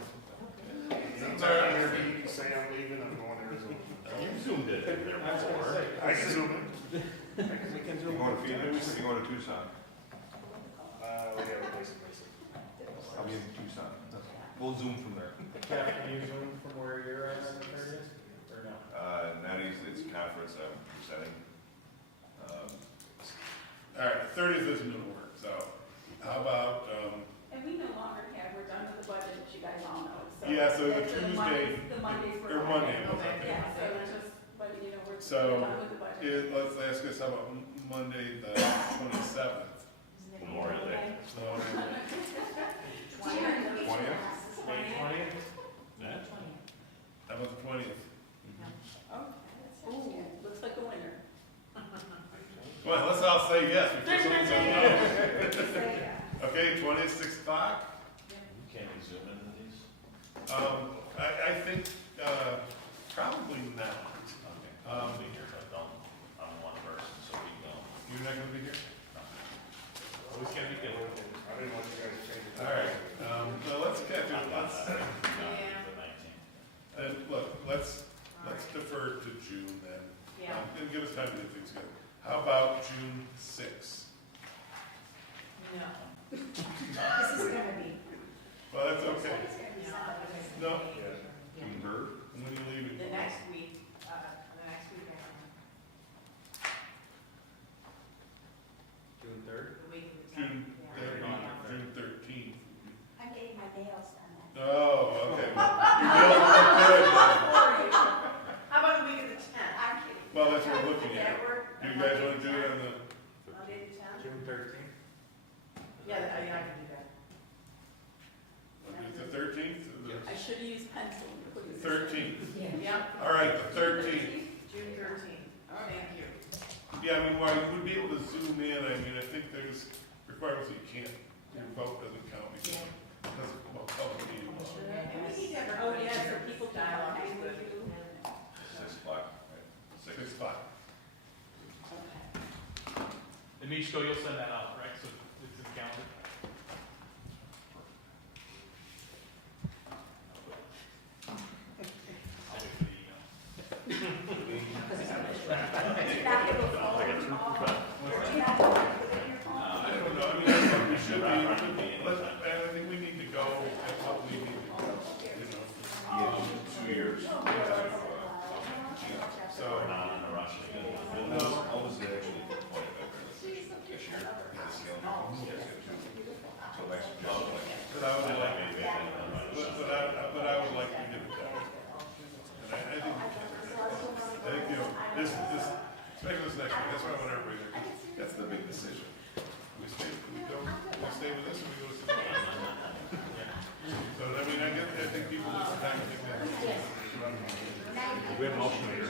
Anytime I'm here, you say I'm leaving, I'm going to Arizona. You zoomed it in there I was gonna before. say. I can zoom in. We can You zoom. going to Phoenix, you going to Tucson? We have a place in Mason. I'll be in Tucson. We'll zoom from there. Jeff, can you zoom from where you're at on the 30th? Or no? Not easy, it's a conference I'm presenting. All right, 30th isn't gonna work, so how about, And we no longer have, we're done with the budget, as you guys all know. Yeah, so the that's Tuesday- The Mondays were. or Monday, Okay, okay. yeah, so just, but you know, we're So, done with the budget. let's ask us how about Monday, the 27th? Memorial Day. So, Twentieth? May 20th? Yeah. how about the 20th? Ooh, looks like a winner. Well, let's all say yes before someone says no. Okay, 20th, 6 o'clock? Can we zoom into these? I think, probably not. Okay. I'll be here, but don't, I'm one person, so we don't. You're not gonna be here? Always gotta be careful. I didn't want you guys to change it. All right, so let's get to, I'm not, let's, the 19th. look, let's defer to June then. Yeah. And give us time to get things together. How about June 6th? No. This is gonna be. Well, that's okay. No. June 3rd? When are you leaving? The next week after, June 3rd? the week of the June, 10th. Yeah. June 13th. I'm getting my nails done that. Oh, okay. Your nails look good. How about the week of the 10th? I'm kidding. Well, that's what we're looking Does at. that work? Do you guys want to do it on the, Monday the 10th? June 13th? Yeah, I can do that. it's the 13th? I should have used pencil. and put it- 13th. Yeah, All right, the 13th. June 13th. Thank you. Yeah, I mean, while you would be able to zoom in, I mean, I think there's requirements that you can't, your vote doesn't count because it doesn't come up public meetings. And we need to have Oh, everybody yeah, so here. people can Dialogue hang is with good. you. 6 o'clock, right? 6 o'clock. And Michko, you'll send that out, right? So it's in the calendar? I'll wait for the email. Back in the fall. I don't know, I mean, I think we should be, I think we need to go at what we need to go, you know. 2 years. So, We're not in a rush to get it. no, How was it actually for 25 this year? Yes, so next year. but I would like, but I would like to get it done. And I think we can. I think, you know, this, especially this next week, that's why I want everybody there, 'cause that's the big decision. We stay with this or we go to something else? So, I mean, I think people need some time to think that. We have a motion here.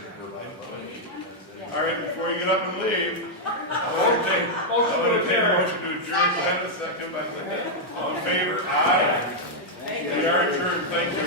All right, before you get up and leave, I'll entertain a motion to adjourn. Do I have a second by Linda? All in favor? Aye. We are adjourned. Thank you.